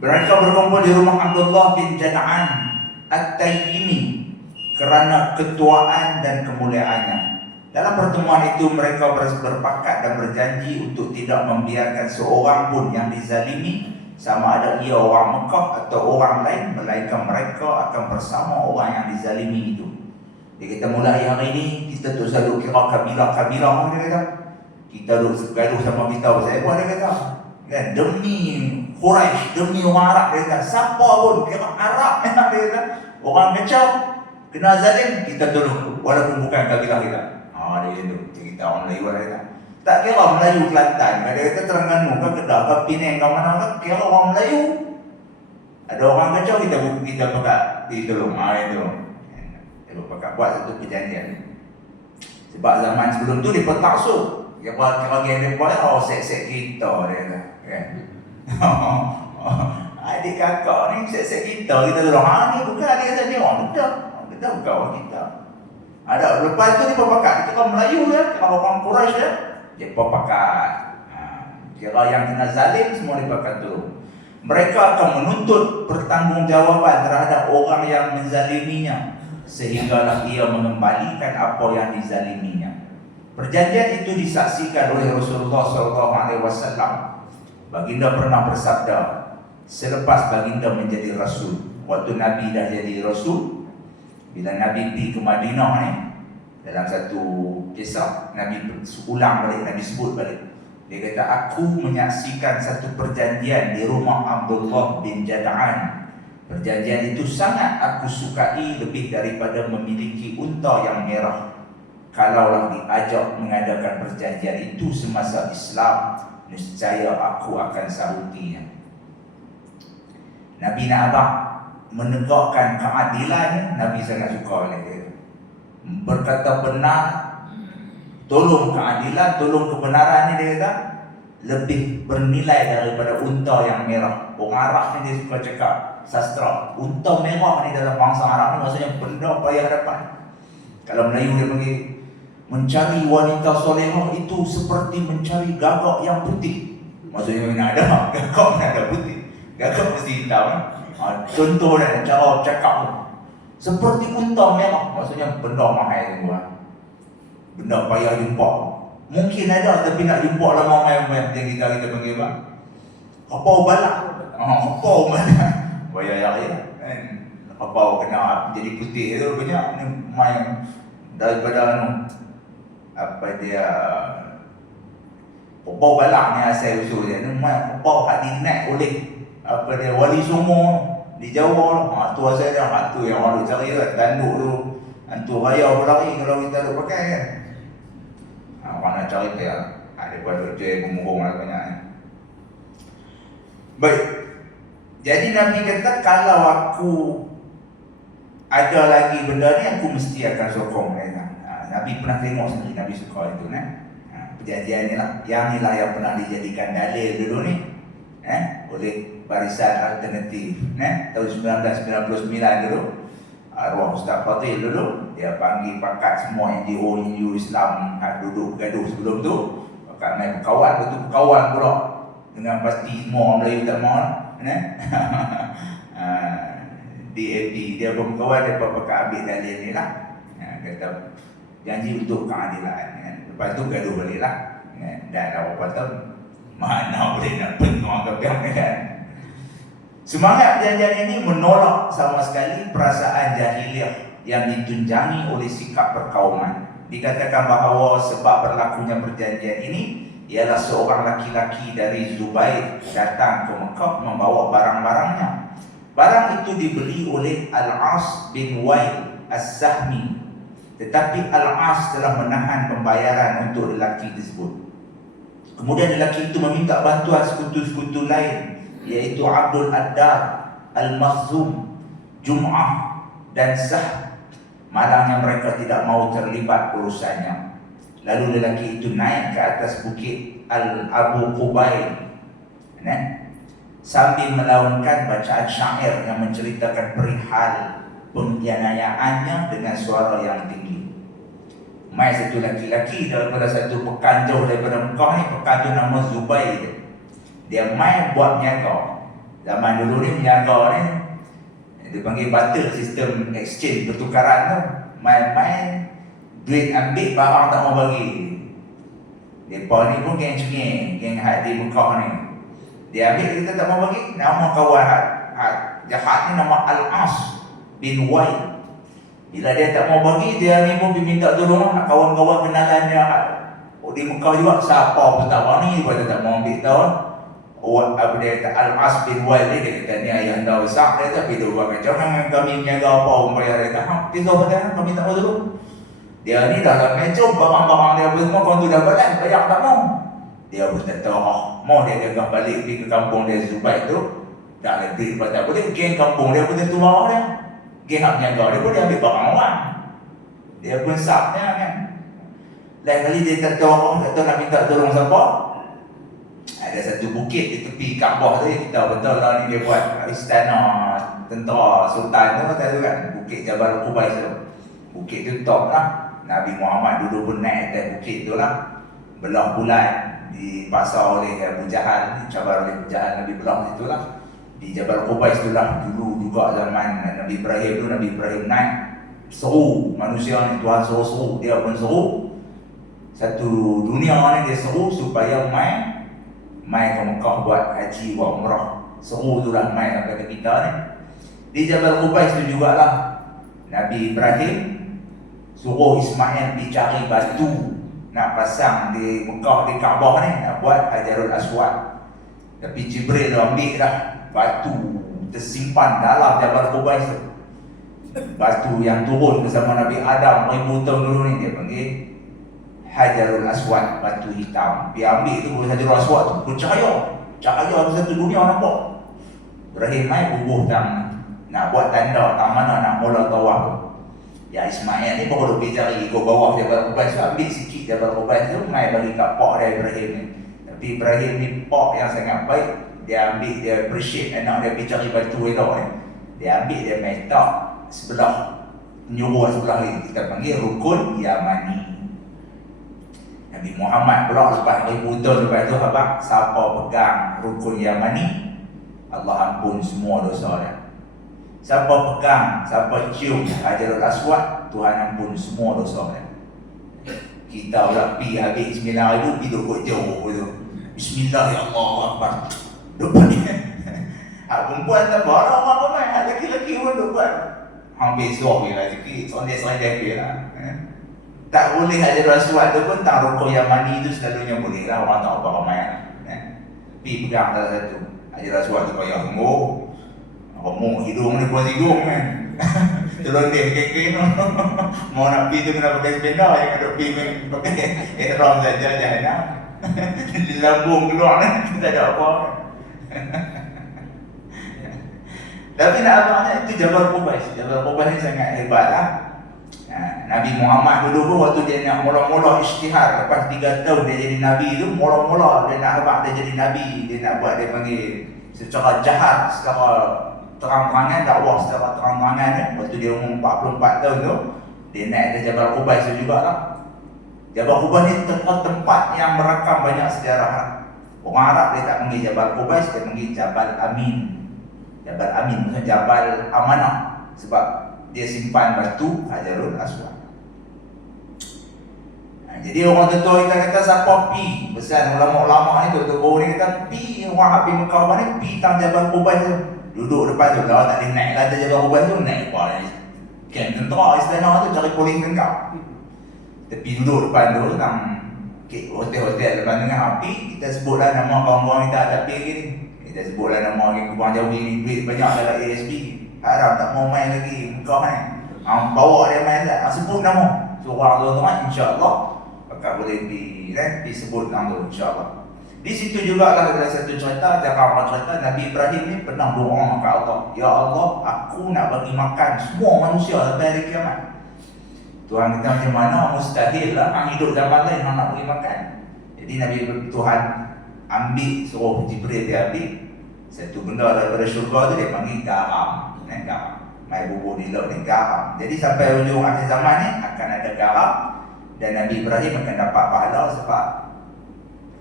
Mereka berkumpul di rumah Abdullah bin Jada'an At-Tayyimi kerana ketuaan dan kemuliaannya. Dalam pertemuan itu mereka berpakat dan berjanji untuk tidak membiarkan seorang pun yang dizalimi, sama ada ia orang Mekah atau orang lain, melainkan mereka akan bersama orang yang dizalimi itu. Dia kata mulai hari ini kita tu selalu kira kabilah-kabilah, dia kata. Kita duduk gaduh sama kita bersama, dia kata. Kan, demi Quraisy, demi orang Arab, dia kata, siapa pun kira Arab dia kata, orang kacau, kena zalim, kita tolong walaupun bukan kabilah kita. Dia itu cerita orang Melayu dia kata. Tak kira Melayu Kelantan, dia kata Terengganu ke Kedah ke Penang ke mana ke, kira orang Melayu. Ada orang kacau, kita pakat ditolong. Itu dia pakat buat satu perjanjian. Sebab zaman sebelum tu dia petaksud. Kira geng dia buat, sek-sek kita dia kata. Kan? Adik kakak ni sek-sek kita tolong. Ni bukan dia kata ni orang Kedah. Kita bukan orang kita. Ada lepas tu dia pakat. Kita orang Melayu dia, kita orang Quraisy dia, dia pakat. Kira yang kena zalim semua dia pakat tu. Mereka akan menuntut pertanggungjawaban terhadap orang yang menzaliminya, sehinggalah ia mengembalikan apa yang dizaliminya. Perjanjian itu disaksikan oleh Rasulullah SAW. Baginda pernah bersabda selepas baginda menjadi Rasul. Waktu Nabi dah jadi Rasul, bila Nabi pergi ke Madinah ni, dalam satu kisah Nabi ulang balik, Nabi sebut balik. Dia kata, aku menyaksikan satu perjanjian di rumah Abdullah bin Jada'an. Perjanjian itu sangat aku sukai lebih daripada memiliki unta yang merah. Kalaulah diajak mengadakan perjanjian itu semasa Islam, niscaya aku akan sahutinya. Nabi nak abang menegakkan keadilan, Nabi sangat suka oleh dia. Berkata benar, tolong keadilan, tolong kebenaran ni, dia kata lebih bernilai daripada unta yang merah. Orang Arab ni dia suka cakap sastra, unta merah ni dalam bangsa Arab ni maksudnya benda payah dapat. Kalau Melayu dia panggil mencari wanita solehah itu seperti mencari gagak yang putih. Maksudnya mana ada gagak, mana ada putih. Gagak mesti hitam. Contoh dan cara cakap tu seperti unta merah, maksudnya benda mahal semua, benda payah jumpa. Mungkin ada tapi nak jumpa lama mai kita panggil apa? Kapau balak. Kapau balak. Bayar ya kan. Kapau kena jadi putih itu banyak ni mai daripada apa dia kapau balak ni asal usul dia. Ni mai kapau hak dinaik oleh apa dia wali semua di Jawa. Tu asal dia, tu yang orang cari lah, tanduk tu. Hantu raya berlari kalau kita duk pakai kan. Orang nak cari dia, ada buat kerja pemurung lah banyak. Baik. Jadi Nabi kata kalau aku ada lagi benda ni, aku mesti akan sokong. Nabi pernah tengok sendiri, Nabi suka itu kan. Perjanjian ni lah, yang ni lah yang pernah dijadikan dalil dulu ni oleh Barisan Alternatif tahun 1999 dulu. Arwah Ustaz Fadil dulu, dia panggil pakat semua NGO Islam duduk gaduh sebelum tu. Pakat main berkawan, betul berkawan pula dengan pasti semua Melayu tak mahu DAP, dia pun berkawan, dia pun pakat ambil dalil ni lah. Kata janji untuk keadilan. Lepas tu gaduh balik lah. Dan awak kata mana boleh nak penuh ke kan. Semangat perjanjian ini menolak sama sekali perasaan jahiliah yang ditunjangi oleh sikap perkauman. Dikatakan bahawa sebab berlakunya perjanjian ini ialah seorang laki-laki dari Zubair datang ke Mekah membawa barang-barangnya. Barang itu dibeli oleh Al-As bin Wail As-Sahmi, tetapi Al-As telah menahan pembayaran untuk lelaki tersebut. Kemudian lelaki itu meminta bantuan sekutu-sekutu lain, iaitu Abdul Addar, Al-Makhzum, Jum'ah dan Zah. Malangnya mereka tidak mahu terlibat urusannya. Lalu lelaki itu naik ke atas bukit Al-Abu Qubail sambil melaungkan bacaan syair yang menceritakan perihal penganiayaannya dengan suara yang tinggi. Mai satu laki-laki daripada satu pekan jauh daripada Mekah ni, pekan tu nama Zubair. Dia mai buat niaga. Zaman dulu ni niaga ni dia panggil barter, sistem exchange, pertukaran tu. Mai duit ambil, barang tak mau bagi. Depa ni pun geng cengeng, geng had di Mekah ni. Dia ambil, kita tak mau bagi. Nama kawan jahat ni nama Al-As bin Wail. Bila dia tak mau bagi, dia ni pun minta tolong nak kawan-kawan kenalan dia. Di Mekah juga, siapa pertama ni, dia tak mau ambil tahu. Apa dia kata, Al-As bin Wail ni, dia kata ni ayah anda besar. Dia kata, dia buat macam mana kami menjaga apa, umpaya dia kata, kita apa kami tak mau dulu. Dia ni dah kecoh, barang-barang dia semua, kalau tu dah balas, bayar tak mau. Dia pun tak tahu, mau dia gagah balik pergi ke kampung dia Zubair tu. Tak ada duit, tak boleh, geng kampung dia pun tentu marah dia. Geng hak menjaga dia pun dia ambil barang orang. Dia pun sapnya kan. Lain kali dia tak tahu, tak tahu nak minta tolong siapa. Ada satu bukit di tepi Kaabah tu, kita betul lah ni dia buat istana tentera sultan tu, kata tu kan, bukit Jabal Qubais tu. Bukit tu top lah. Nabi Muhammad dulu pun naik atas bukit tu lah. Belah bulan dipasar oleh Abu Jahal, dicabar oleh Abu Jahal, Nabi belah situ lah. Di Jabal Qubais tu lah, dulu juga zaman Nabi Ibrahim tu, Nabi Ibrahim naik seru manusia ni, Tuhan seru-seru, dia pun seru. Satu dunia ni dia seru supaya mai ke Mekah buat haji, buat umrah. Seru tu lah mai kata kita ni. Di Jabal Qubais tu jugalah Nabi Ibrahim suruh Ismail pergi cari batu nak pasang di Mekah, di Kaabah ni, nak buat Hajarul Aswad. Tapi Jibril ambil dah batu tersimpan dalam Jabal Qubais tu. Batu yang turun bersama Nabi Adam 1000 tahun dulu ni, dia panggil Hajarul Aswad, batu hitam. Dia ambil tu Hajarul Aswad tu, bercahaya. Cahaya ada satu dunia nampak. Ibrahim mai bubuh tang nak buat tanda tang mana nak mula tawaf tu. Ya Ismail ni baru pergi cari ke bawah Jabal Qubais tu, ambil sikit Jabal Qubais tu, mai bagi kat pak dia Ibrahim ni. Tapi Ibrahim ni pak yang sangat baik. Dia ambil, dia appreciate anak dia pergi cari batu elok ni. Dia ambil, dia letak sebelah, nyuruh sebelah ni, kita panggil Rukun Yamani. Nabi Muhammad pula lepas 1000 tahun lepas tu, habaq siapa pegang Rukun Yamani, Allah ampun semua dosa dia. Siapa pegang, siapa cium Hajarul Aswad, Tuhan ampun semua dosa dia. Kita pula pergi habis 9,000, pergi duduk jauh tu. Bismillah ya Allah Akbar. Depan ni perempuan tak barang apa main, lelaki-lelaki pun duk buat hampir suami lah sikit, sondek-sondek lah. Tak boleh Hajarul Aswad tu pun, tak Rukun Yamani tu selalunya boleh lah, orang tak apa ramai lah. Pergi pegang salah satu Hajarul Aswad tu payah remuk hidung ni, buat hidung kan. Terlondeh kek-kek mau nak pergi tu kena pakai sepeda, yang ada pergi pakai ihram saja jahanam. Di lambung keluar ni, tak ada apa. Tapi nak abangnya itu Jabal Qubais. Jabal Qubais ni sangat hebat lah. Nabi Muhammad dulu pun waktu dia nak mula-mula isytihar, lepas 3 tahun dia jadi Nabi tu, mula-mula dia nak habaq dia jadi Nabi, dia nak buat, dia panggil secara jahat, secara terang-terangan, dakwah secara terang-terangan ni. Lepas tu dia umur 44 tahun tu, dia naik ke Jabal Qubais tu jugalah. Jabal Qubais ni tempat yang merakam banyak sejarah. Orang Arab dia tak panggil Jabal Qubais, dia panggil Jabal Amin. Jabal Amin maksudnya Jabal Amanah, sebab dia simpan batu Hajarul Aswad. Jadi orang tua kita kata siapa pi, besar ulama-ulama ni, Dr. Bow ni kata pi, orang habis Mekah ni pi tang Jabal Qubais tu. Duduk depan tu, kalau tak dia naik kata Jabal Qubais tu, naik apa ni? Kem tentera istana tu cari poling tengkap. Tapi duduk depan tu tang hotel-hotel depan tengah api, kita sebutlah nama kawan-kawan kita tak pi lagi ni. Kita sebutlah nama lagi Kubang Jawi ni, duit banyak dalam ASB. Haram tak mau main lagi Mekah ni. Bawa dia main lah, sebut nama. Seorang tuan-tuan insya-Allah akan boleh disebut nama tu insya-Allah. Di situ juga lah ada satu cerita, orang cerita Nabi Ibrahim ni pernah doa ke Allah, ya Allah, aku nak bagi makan semua manusia sampai hari kiamat. Tuhan kita macam mana, mustahil lah orang hidup zaman lain orang nak bagi makan. Jadi Nabi Tuhan ambil, suruh Jibril dia ambil satu benda daripada syurga tu, dia panggil garam. Garam, mai bubur di laut ni garam. Jadi sampai hujung akhir zaman ni akan ada garam, dan Nabi Ibrahim akan dapat pahala sebab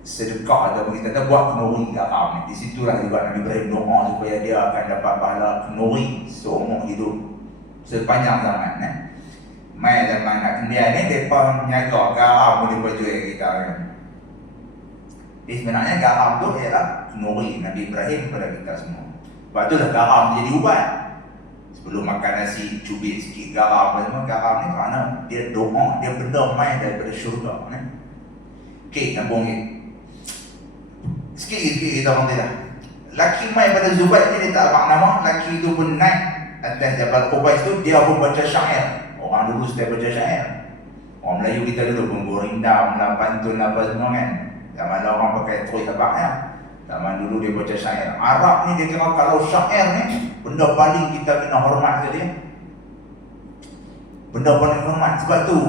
sedekah atau kita buat kenuri garam ni. Di situlah juga Nabi Ibrahim doa supaya dia akan dapat pahala kenuri seumur hidup sepanjang zaman. Mai zaman nak kendian ni, mereka menyaga garam boleh berjual kita kan. Jadi sebenarnya garam tu ialah kenuri Nabi Ibrahim kepada kita semua. Sebab tu lah garam jadi ubat. Sebelum makan nasi, cubit sikit garam apa semua. Garam ni kerana dia doa, dia benda main daripada syurga. Okey, sambung ni. Sikit kita orang tidak. Laki main pada Zubair ni, dia tak abang nama. Laki tu pun naik atas Jabal Qubais tu, dia pun baca syair. Orang dulu setiap baca syair. Orang Melayu kita dulu pun gorindam lah, pantun apa semua kan. Zaman orang pakai troi tabak ya. Zaman dulu dia baca syair. Arab ni dia kira kalau syair ni, benda paling kita kena hormat ke dia. Benda paling hormat. Sebab tu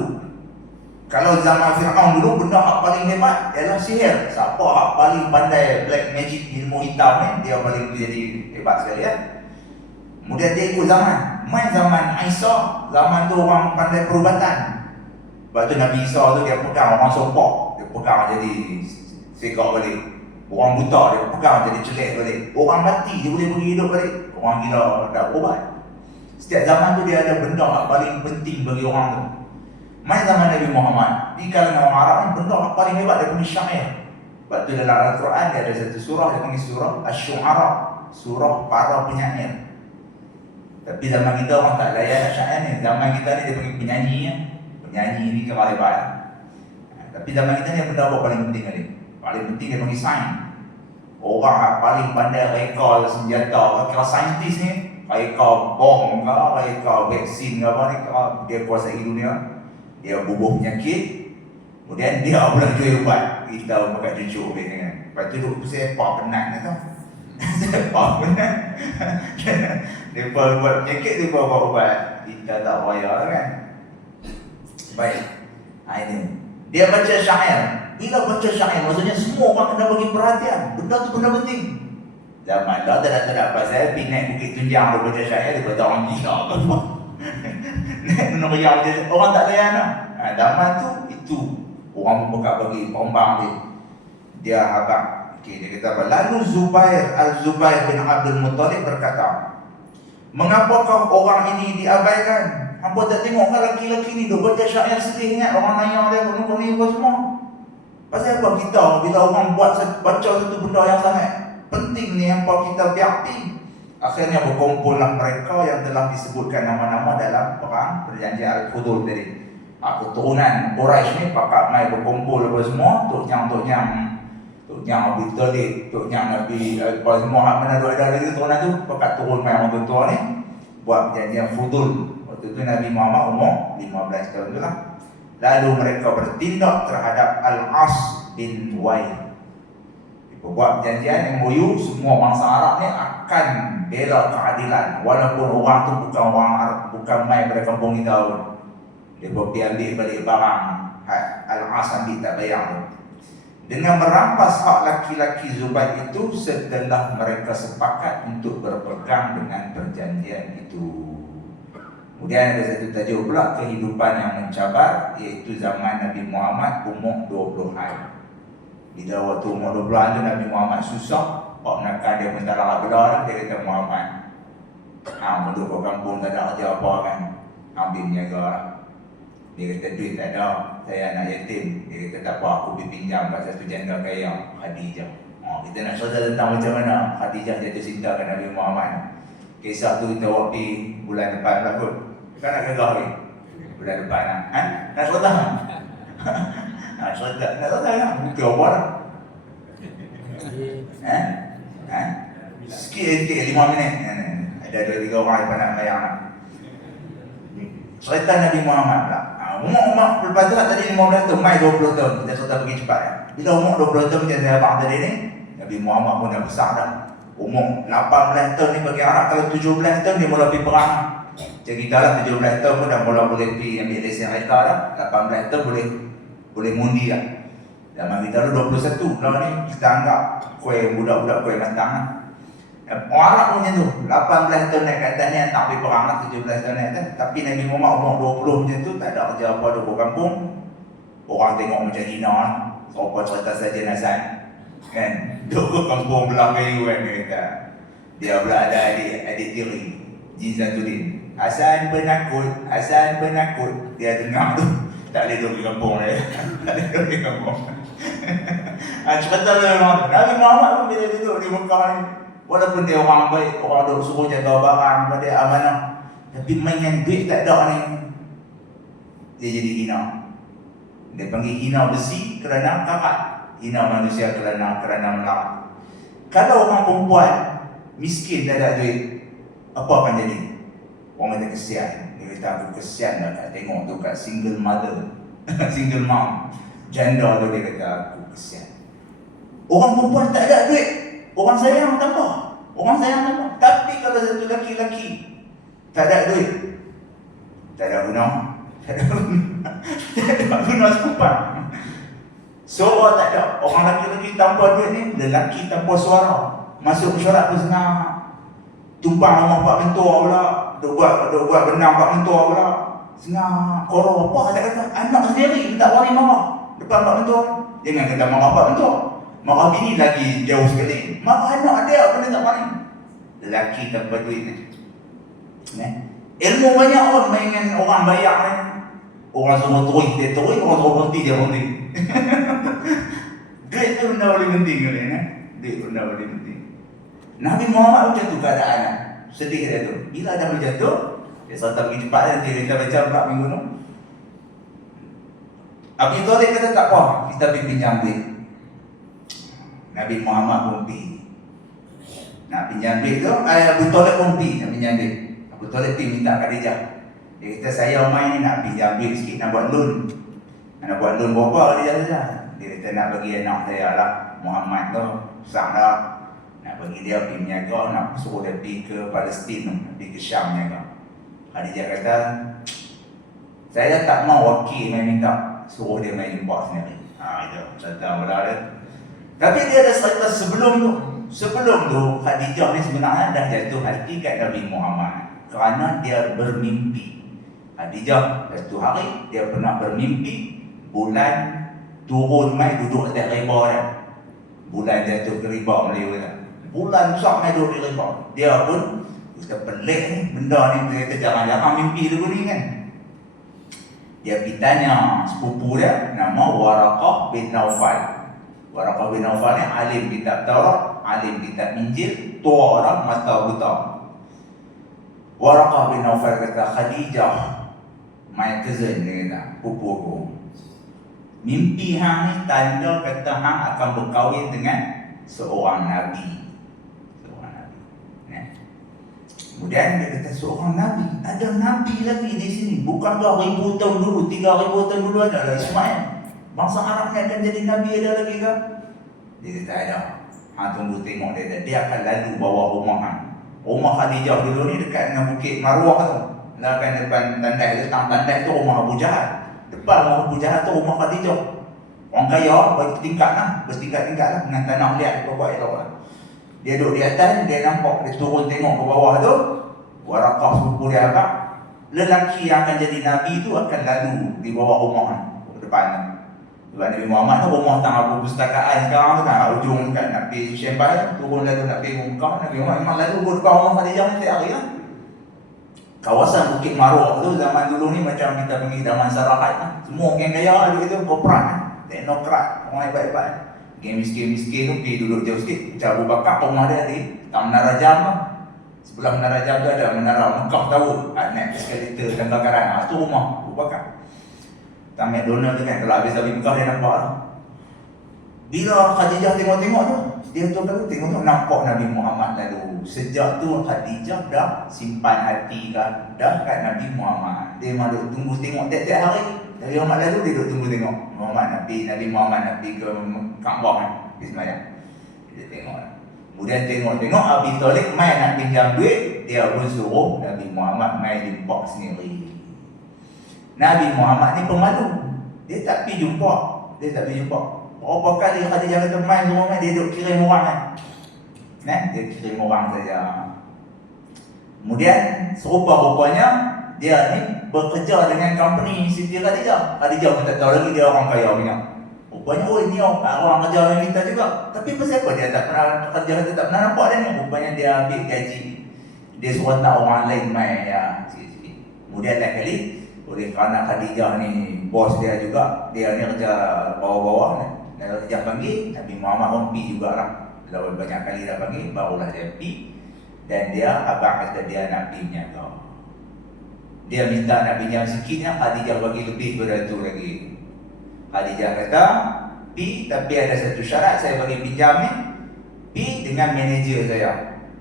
kalau zaman Fir'aun dulu, benda yang paling hebat ialah sihir. Siapa yang paling pandai black magic, ilmu hitam ni, dia paling jadi hebat sekali ya. Kemudian dia ikut zaman. Main zaman Isa, zaman tu orang pandai perubatan. Sebab tu Nabi Isa tu dia pegang orang sopok, dia pegang jadi segak balik. Orang buta dia pegang jadi celik balik. Orang mati dia boleh bagi hidup balik. Orang gila dah ubat. Setiap zaman tu dia ada benda yang paling penting bagi orang tu. Main zaman Nabi Muhammad, di kalangan orang Arab ni, benda yang paling hebat dia panggil syair. Sebab tu dalam Al-Quran dia ada satu surah, dia panggil surah Asy-Syu'ara, surah para penyair. Tapi zaman kita orang tak layan syair ni. Zaman kita ni dia panggil penyanyi ya. Penyanyi ni kira hebat. Tapi zaman kita ni benda apa paling penting kali? Paling penting dia panggil sains. Orang yang paling pandai reka senjata, kira saintis ni, reka bom ke, reka vaksin ke apa ni, kira dia kuasai dunia. Dia bubuh penyakit, kemudian dia pula jual ubat. Kita pakai cucuk kan. Lepas tu duk sepak penat tu. Sepak penat. Dia buat penyakit, dia buat ubat. Kita tak bayar kan. Baik. Ini. Dia baca syair. Bila baca syair, maksudnya semua orang kena bagi perhatian. Benda tu benda penting. Zaman dah tak ada pasal pergi naik Bukit Tunjang dia baca syair, dia kata orang gila ke apa. Naik Gunung Riau dia, orang tak layan lah. Zaman tu, itu orang buka bagi pombang dia. Dia habang. Okay, dia kata apa? Lalu Al-Zubair bin Abdul Muttalib berkata, mengapakah orang ini diabaikan? Hampa tak tengok kan lelaki-lelaki ni dia baca syair sedih, ingat orang nanya dia gunung ni apa semua. Pasal apa kita bila orang baca satu benda yang sangat penting ni, hampa kita biarti. Akhirnya berkumpullah mereka yang telah disebutkan nama-nama dalam perang perjanjian Al-Fudul tadi. Keturunan Quraisy ni pakat mai berkumpul apa semua, Tok Nyang Abu Talib, Tok Nyang Nabi apa semua mana ada lagi turunan tu pakat turun mai orang tua ni buat perjanjian Fudul. Waktu tu Nabi Muhammad umur 15 tahun tu lah. Lalu mereka bertindak terhadap Al-As bin Wa'il. Buat perjanjian MOU, semua bangsa Arab ni akan bela keadilan walaupun orang tu bukan orang Arab, bukan mai pada kampung kita pun. Dia pergi ambil balik barang Al-As ambil tak bayar tu. dengan merampas hak laki-laki Zubair itu setelah mereka sepakat untuk berpegang dengan perjanjian itu. Kemudian ada satu tajuk pula, kehidupan yang mencabar, iaitu zaman Nabi Muhammad umur 20 hari. Bila waktu umur 20 hari tu Nabi Muhammad susah, Pak Menakar dia pun tak larat belah, dia kata Muhammad, penduduk kat kampung tak ada kerja apa kan, ambil niaga lah. Dia kata duit tak ada, saya anak yatim. Dia kata tak apa, aku pergi pinjam kat satu janda kaya, Khadijah. Kita nak cerita tentang macam mana Khadijah jatuh cinta kat Nabi Muhammad. Kisah tu kita buat pergi bulan depan lah kot. Kan nak gagah ni bulan depan lah. Nak cerita kan? Nak cerita kan? Muka apa lah? Sikit 5 minit. Ada 2-3 orang yang nak bayang lah. Cerita Nabi Muhammad pula. Umur lepas tu tadi 15 tahun, mai 20 tahun. Kita cerita pergi cepat ya. Bila umur 20 tahun macam saya abang tadi ni, Nabi Muhammad pun dah besar dah. Umur 18 tahun ni bagi Arab, kalau 17 tahun dia mula pergi perang. Macam kita lah 17 tahun pun dah mula boleh pergi ambil lesen kereta dah. 18 tahun boleh mundi lah. Zaman kita tu 21, kalau ni kita anggap kuih budak-budak kuih matang lah. Orang Arab punya tu 18 tahun naik ke atas ni tak pergi perang lah, 17 tahun naik atas. Tapi Nabi Muhammad umur 20 macam tu tak ada kerja apa duduk kampung. Orang tengok macam hina lah. Siapa cerita saja Hasan kan, duduk kampung belah kayu kan, dia kata. Dia pula ada adik tiri Jin Zatuddin. Hasan penakut. Dia dengar tu tak boleh duduk di kampung dia. Tak boleh duduk di kampung. Cerita memang Nabi Muhammad pun bila duduk di Mekah ni, walaupun dia orang baik, orang duk suruh jaga barang, pada amanah, tapi mainan duit tak ada ni, dia jadi hina. Dia panggil hina besi kerana karat, hina manusia kerana melarat. Kalau orang perempuan miskin tak ada duit, apa akan jadi? Orang kata kesian. Dia kata aku kesian dah tengok tu kat single mother single mom, janda tu, dia kata aku kesian. Orang perempuan tak ada duit, orang sayang tambah. Tapi kalau satu laki-laki tak ada duit, tak ada guna. Tak ada guna sekumpan. Suara tak ada. Orang laki-laki tanpa duit ni, lelaki tanpa suara. Masuk mesyuarat pun senang. Tumpang rumah pak mentua pula, duk buat benang pak mentua pula. Senang. Korang apa tak kata, anak sendiri tak berani marah depan pak mentua. Jangan kata marah pak mentua, marah bini lagi jauh sekali. Marah anak dia pun dia tak berani. Lelaki tanpa duit ni. Ilmu banyak orang mainan orang bayar ni. Orang suruh turis, dia turis. Orang suruh berhenti, dia berhenti. Duit tu benda paling penting ni. Duit tu benda paling penting. Nabi Muhammad macam tu keadaan. Sedih dia tu. Bila dah berjatuh, dia serta pergi cepat nanti kita baca 4 minggu tu. Abi Talib kata tak apa, kita pergi pinjam duit. Nabi Muhammad pun pergi. Nak pinjam duit tu, Abu Talib pun pergi nak pinjam duit. Abu Talib pergi minta Khadijah. Dia kata saya rumah ni nak pinjam duit sikit, nak buat loan. Nak buat loan berapa Khadijah saja. Dia kata nak bagi anak saya lah, Muhammad tu, besar dah. Nak bagi dia pergi menjaga, nak suruh dia pergi ke Palestin, pergi ke Syam menjaga. Khadijah kata, saya tak mau wakil main minta, suruh dia main jumpa sendiri. Itu cerita mula dia. Tapi dia ada cerita sebelum tu. Sebelum tu, Khadijah ni sebenarnya dah jatuh hati kat Nabi Muhammad kerana dia bermimpi. Khadijah satu hari dia pernah bermimpi bulan turun mai duduk atas riba dia. Bulan jatuh ke riba Melayu kata. Bulan besar mai duduk di riba. Dia pun kita pelik ni benda ni, dia kata jarang-jarang mimpi dulu ni kan. Dia pergi tanya sepupu dia nama Waraqah bin Naufal. Waraqah bin Naufal ni alim kitab Taurat, alim kitab Injil, tua orang mata buta. Waraqah bin Naufal kata, Khadijah, my cousin, dia kata, pupuku, mimpi hang ni tanda kata hang akan berkahwin dengan seorang Nabi. Kemudian dia kata seorang Nabi, ada Nabi lagi di sini. Bukankah 1000 tahun dulu, 3000 tahun dulu ada lah Ismail. Bangsa Arab ni akan jadi Nabi ada lagi ke? Dia kata ada. Hang tunggu tengok dia. Dia akan lalu bawah rumah hang. Rumah Khadijah dulu ni dekat dengan Bukit Marwah tu. Lah kan depan tandai, letang tandai tu rumah Abu Jahal. Depan rumah Abu Jahal tu rumah Khadijah. Orang kaya bertingkat lah, bertingkat-tingkat lah, dengan tanah liat di bawah elok lah. Dia duduk di atas, dia nampak, dia turun tengok ke bawah tu, Warakah sepupu dia agak, lelaki yang akan jadi Nabi tu akan lalu di bawah rumah depan. Sebab Nabi Muhammad tu rumah tang perpustakaan sekarang tu kan, ujung kat nak pergi Syambai, turun lalu nak pergi Mekah. Nabi Muhammad memang lalu depan rumah Khadijah ni tiap hari lah. Kawasan Bukit Marwah tu zaman dulu ni macam kita pergi zaman Sarahat lah. Semua orang kaya ada itu korporat, teknokrat, orang hebat-hebat. Yang miskin-miskin tu pergi duduk jauh sikit. Macam Abu Bakar, rumah dia di Menara Jam lah. Sebelah Menara Jam tu ada Menara Mekah Tower, naik eskalator dan bakaran. Itu rumah Abu Bakar. Tak McDonald tu kan, kalau habis dari Mekah dia nampak lah. Bila Khadijah tengok-tengok tu, dia tu kata tengok nampak Nabi Muhammad lalu. Sejak tu Khadijah dah simpan hati kan, dah kat Nabi Muhammad. Dia memang duk tunggu tengok tiap-tiap hari. Nabi Muhammad lalu dia duk tunggu tengok Nabi Muhammad Nabi ke Kaabah kan, di semayang. Dia tengok. Kemudian tengok Abi Talib main nak pinjam duit, dia pun suruh Nabi Muhammad main di box sendiri. Nabi Muhammad ni pemalu. Dia tak pergi jumpa. Berapa kali Khadijah kata main semua kan, dia duk kirim orang kan. Dia kirim orang saja. Kemudian serupa-rupanya dia ni bekerja dengan company Siti Khadijah. Khadijah pun tak tahu lagi dia orang kaya punya. Rupanya ni orang kerja dengan kita juga. Tapi pasal apa dia tak pernah kerja, kita tak pernah nampak dia ni. Rupanya dia ambil gaji. Dia suruh tak orang lain main ya, sikit-sikit. Kemudian lain kali oleh kerana Khadijah ni bos dia juga, dia ni kerja bawah-bawah ni. Dan Khadijah panggil, Nabi Muhammad pun pergi jugalah. Lalu banyak kali dah panggil, barulah dia pergi. Dan dia, abang kata dia nak pergi menjaga. Dia minta nak pinjam sikitnya, Khadijah bagi lebih daripada tu lagi. Khadijah kata, pergi tapi ada satu syarat saya bagi pinjam ni. Pergi dengan manager saya.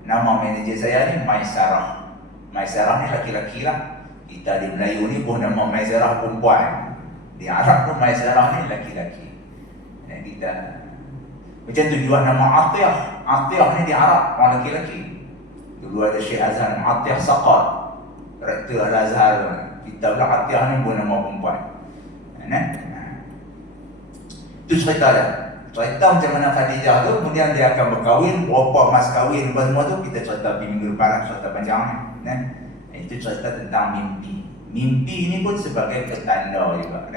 Nama manager saya ni Maisarah. Maisarah ni laki-laki lah. Kita di Melayu ni pun nama Maisarah perempuan. Di Arab pun Maisarah ni laki-laki. Dan kita macam tu juga nama Atiyah. Atiyah ni di Arab, orang laki-laki. Dulu ada Syekh Azhan Atiyah Saqat, Rektor Al-Azhar. Kita pula Atiyah ni pun nama perempuan. Itu cerita dia. Cerita macam mana Khadijah tu, kemudian dia akan berkahwin, berapa mas kahwin, semua tu kita cerita di minggu depan, cerita panjang ni. Itu cerita tentang mimpi. Mimpi ni pun sebagai petanda juga.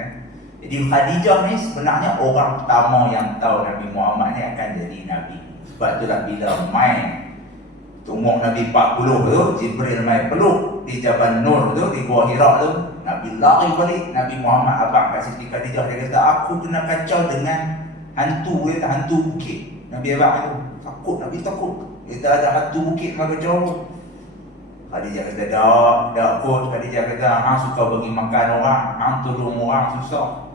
Jadi Khadijah ni sebenarnya orang pertama yang tahu Nabi Muhammad ni akan jadi Nabi. Sebab itulah bila main umur Nabi 40 tu, Jibril main peluk di Jabal Nur tu, di Gua Hira tu, Nabi lari balik. Nabi Muhammad abang kat Siti Khadijah, dia kata aku kena kacau dengan hantu bukit. Nabi abang tu takut, Nabi takut. Dia kata ada hantu bukit maka jauh. Khadijah kata dah kot. Khadijah kata suka bagi makan orang, tolong orang susah,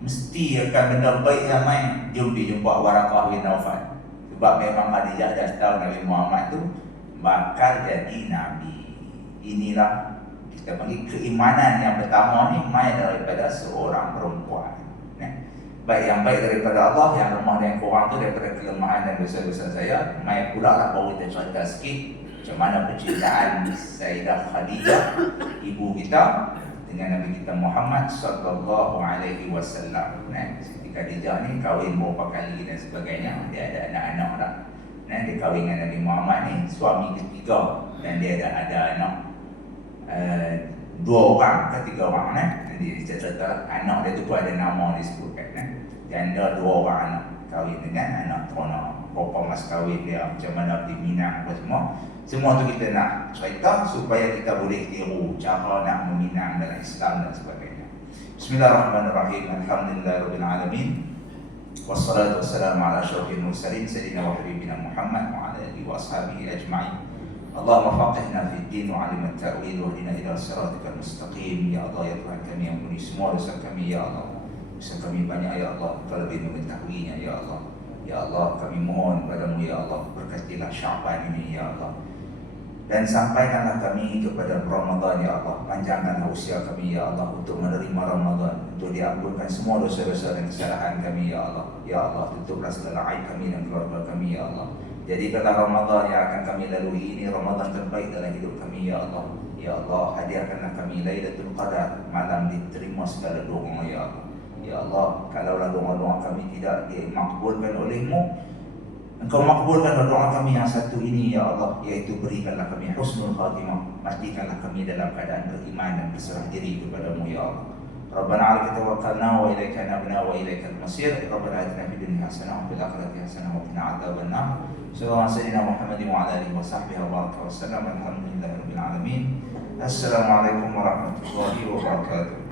mesti akan benda baik yang main. Jom pergi jumpa Warakah bin Naufal. Sebab memang Khadijah dah tahu Nabi Muhammad tu bakal jadi Nabi. Inilah kita panggil keimanan yang pertama ni, main daripada seorang perempuan. Baik yang baik daripada Allah, yang lemah dan kurang tu daripada kelemahan dan dosa-dosa saya. Main pula lah baru kita cerita sikit macam mana percintaan Sayyidah Khadijah, ibu kita, dengan Nabi kita Muhammad sallallahu alaihi wasallam. Siti Khadijah ni kahwin beberapa kali dan sebagainya. Dia ada anak-anak dah. Dia kahwin dengan Nabi Muhammad ni suami ketiga, dan dia ada anak 2 orang ke 3 orang. Jadi cerita anak dia tu pun ada nama disebutkan. Janda 2 orang anak, kahwin dengan anak teronak. Berapa mas kahwin dia, macam mana di Minang apa semua tu kita nak cerita supaya kita boleh tiru cara nak meminang dalam Islam dan sebagainya. Bismillahirrahmanirrahim. Alhamdulillahirabbil alamin. Wassalatu wassalamu ala asyrafil mursalin sayyidina wa habibina Muhammad wa ala alihi wa ashabihi ajma'in. Allahumma faqihna fid din wa 'allimna at-ta'wil wa hdina ila siratikal mustaqim. Ya Allah, ya Tuhan kami yang ampuni semua dosa kami ya Allah. Dosa kami banyak ya Allah, Kau lebih mengetahuinya ya Allah. Ya Allah, kami mohon padamu ya Allah, berkatilah Syaban ini ya Allah. Dan sampaikanlah kami kepada Ramadan ya Allah. Panjangkanlah usia kami ya Allah untuk menerima Ramadan, untuk diampunkan semua dosa-dosa dan kesalahan kami ya Allah. Ya Allah, tutuplah segala aib kami dan keluarga kami ya Allah. Jadikanlah Ramadan yang akan kami lalui ini Ramadan terbaik dalam hidup kami ya Allah. Ya Allah, hadiahkanlah kami Lailatul Qadar, malam diterima segala doa ya Allah. Ya Allah, kalaulah doa-doa kami tidak dimakbulkan oleh-Mu, Engkau makbulkan doa kami yang satu ini ya Allah, yaitu berikanlah kami husnul khatimah, matikanlah kami dalam keadaan beriman dan berserah diri kepada-Mu ya Allah. Rabbana 'alaika tawakkalna wa ilaika anabna wa ilaikal masir. Rabbana atina fid dunya hasanah wa fil akhirati hasanah wa qina adzabannar. Sallallahu alaihi Muhammadin wa ala alihi wa sahbihi wa baraka wa sallam. Alhamdulillahirabbil alamin. Assalamualaikum warahmatullahi wabarakatuh.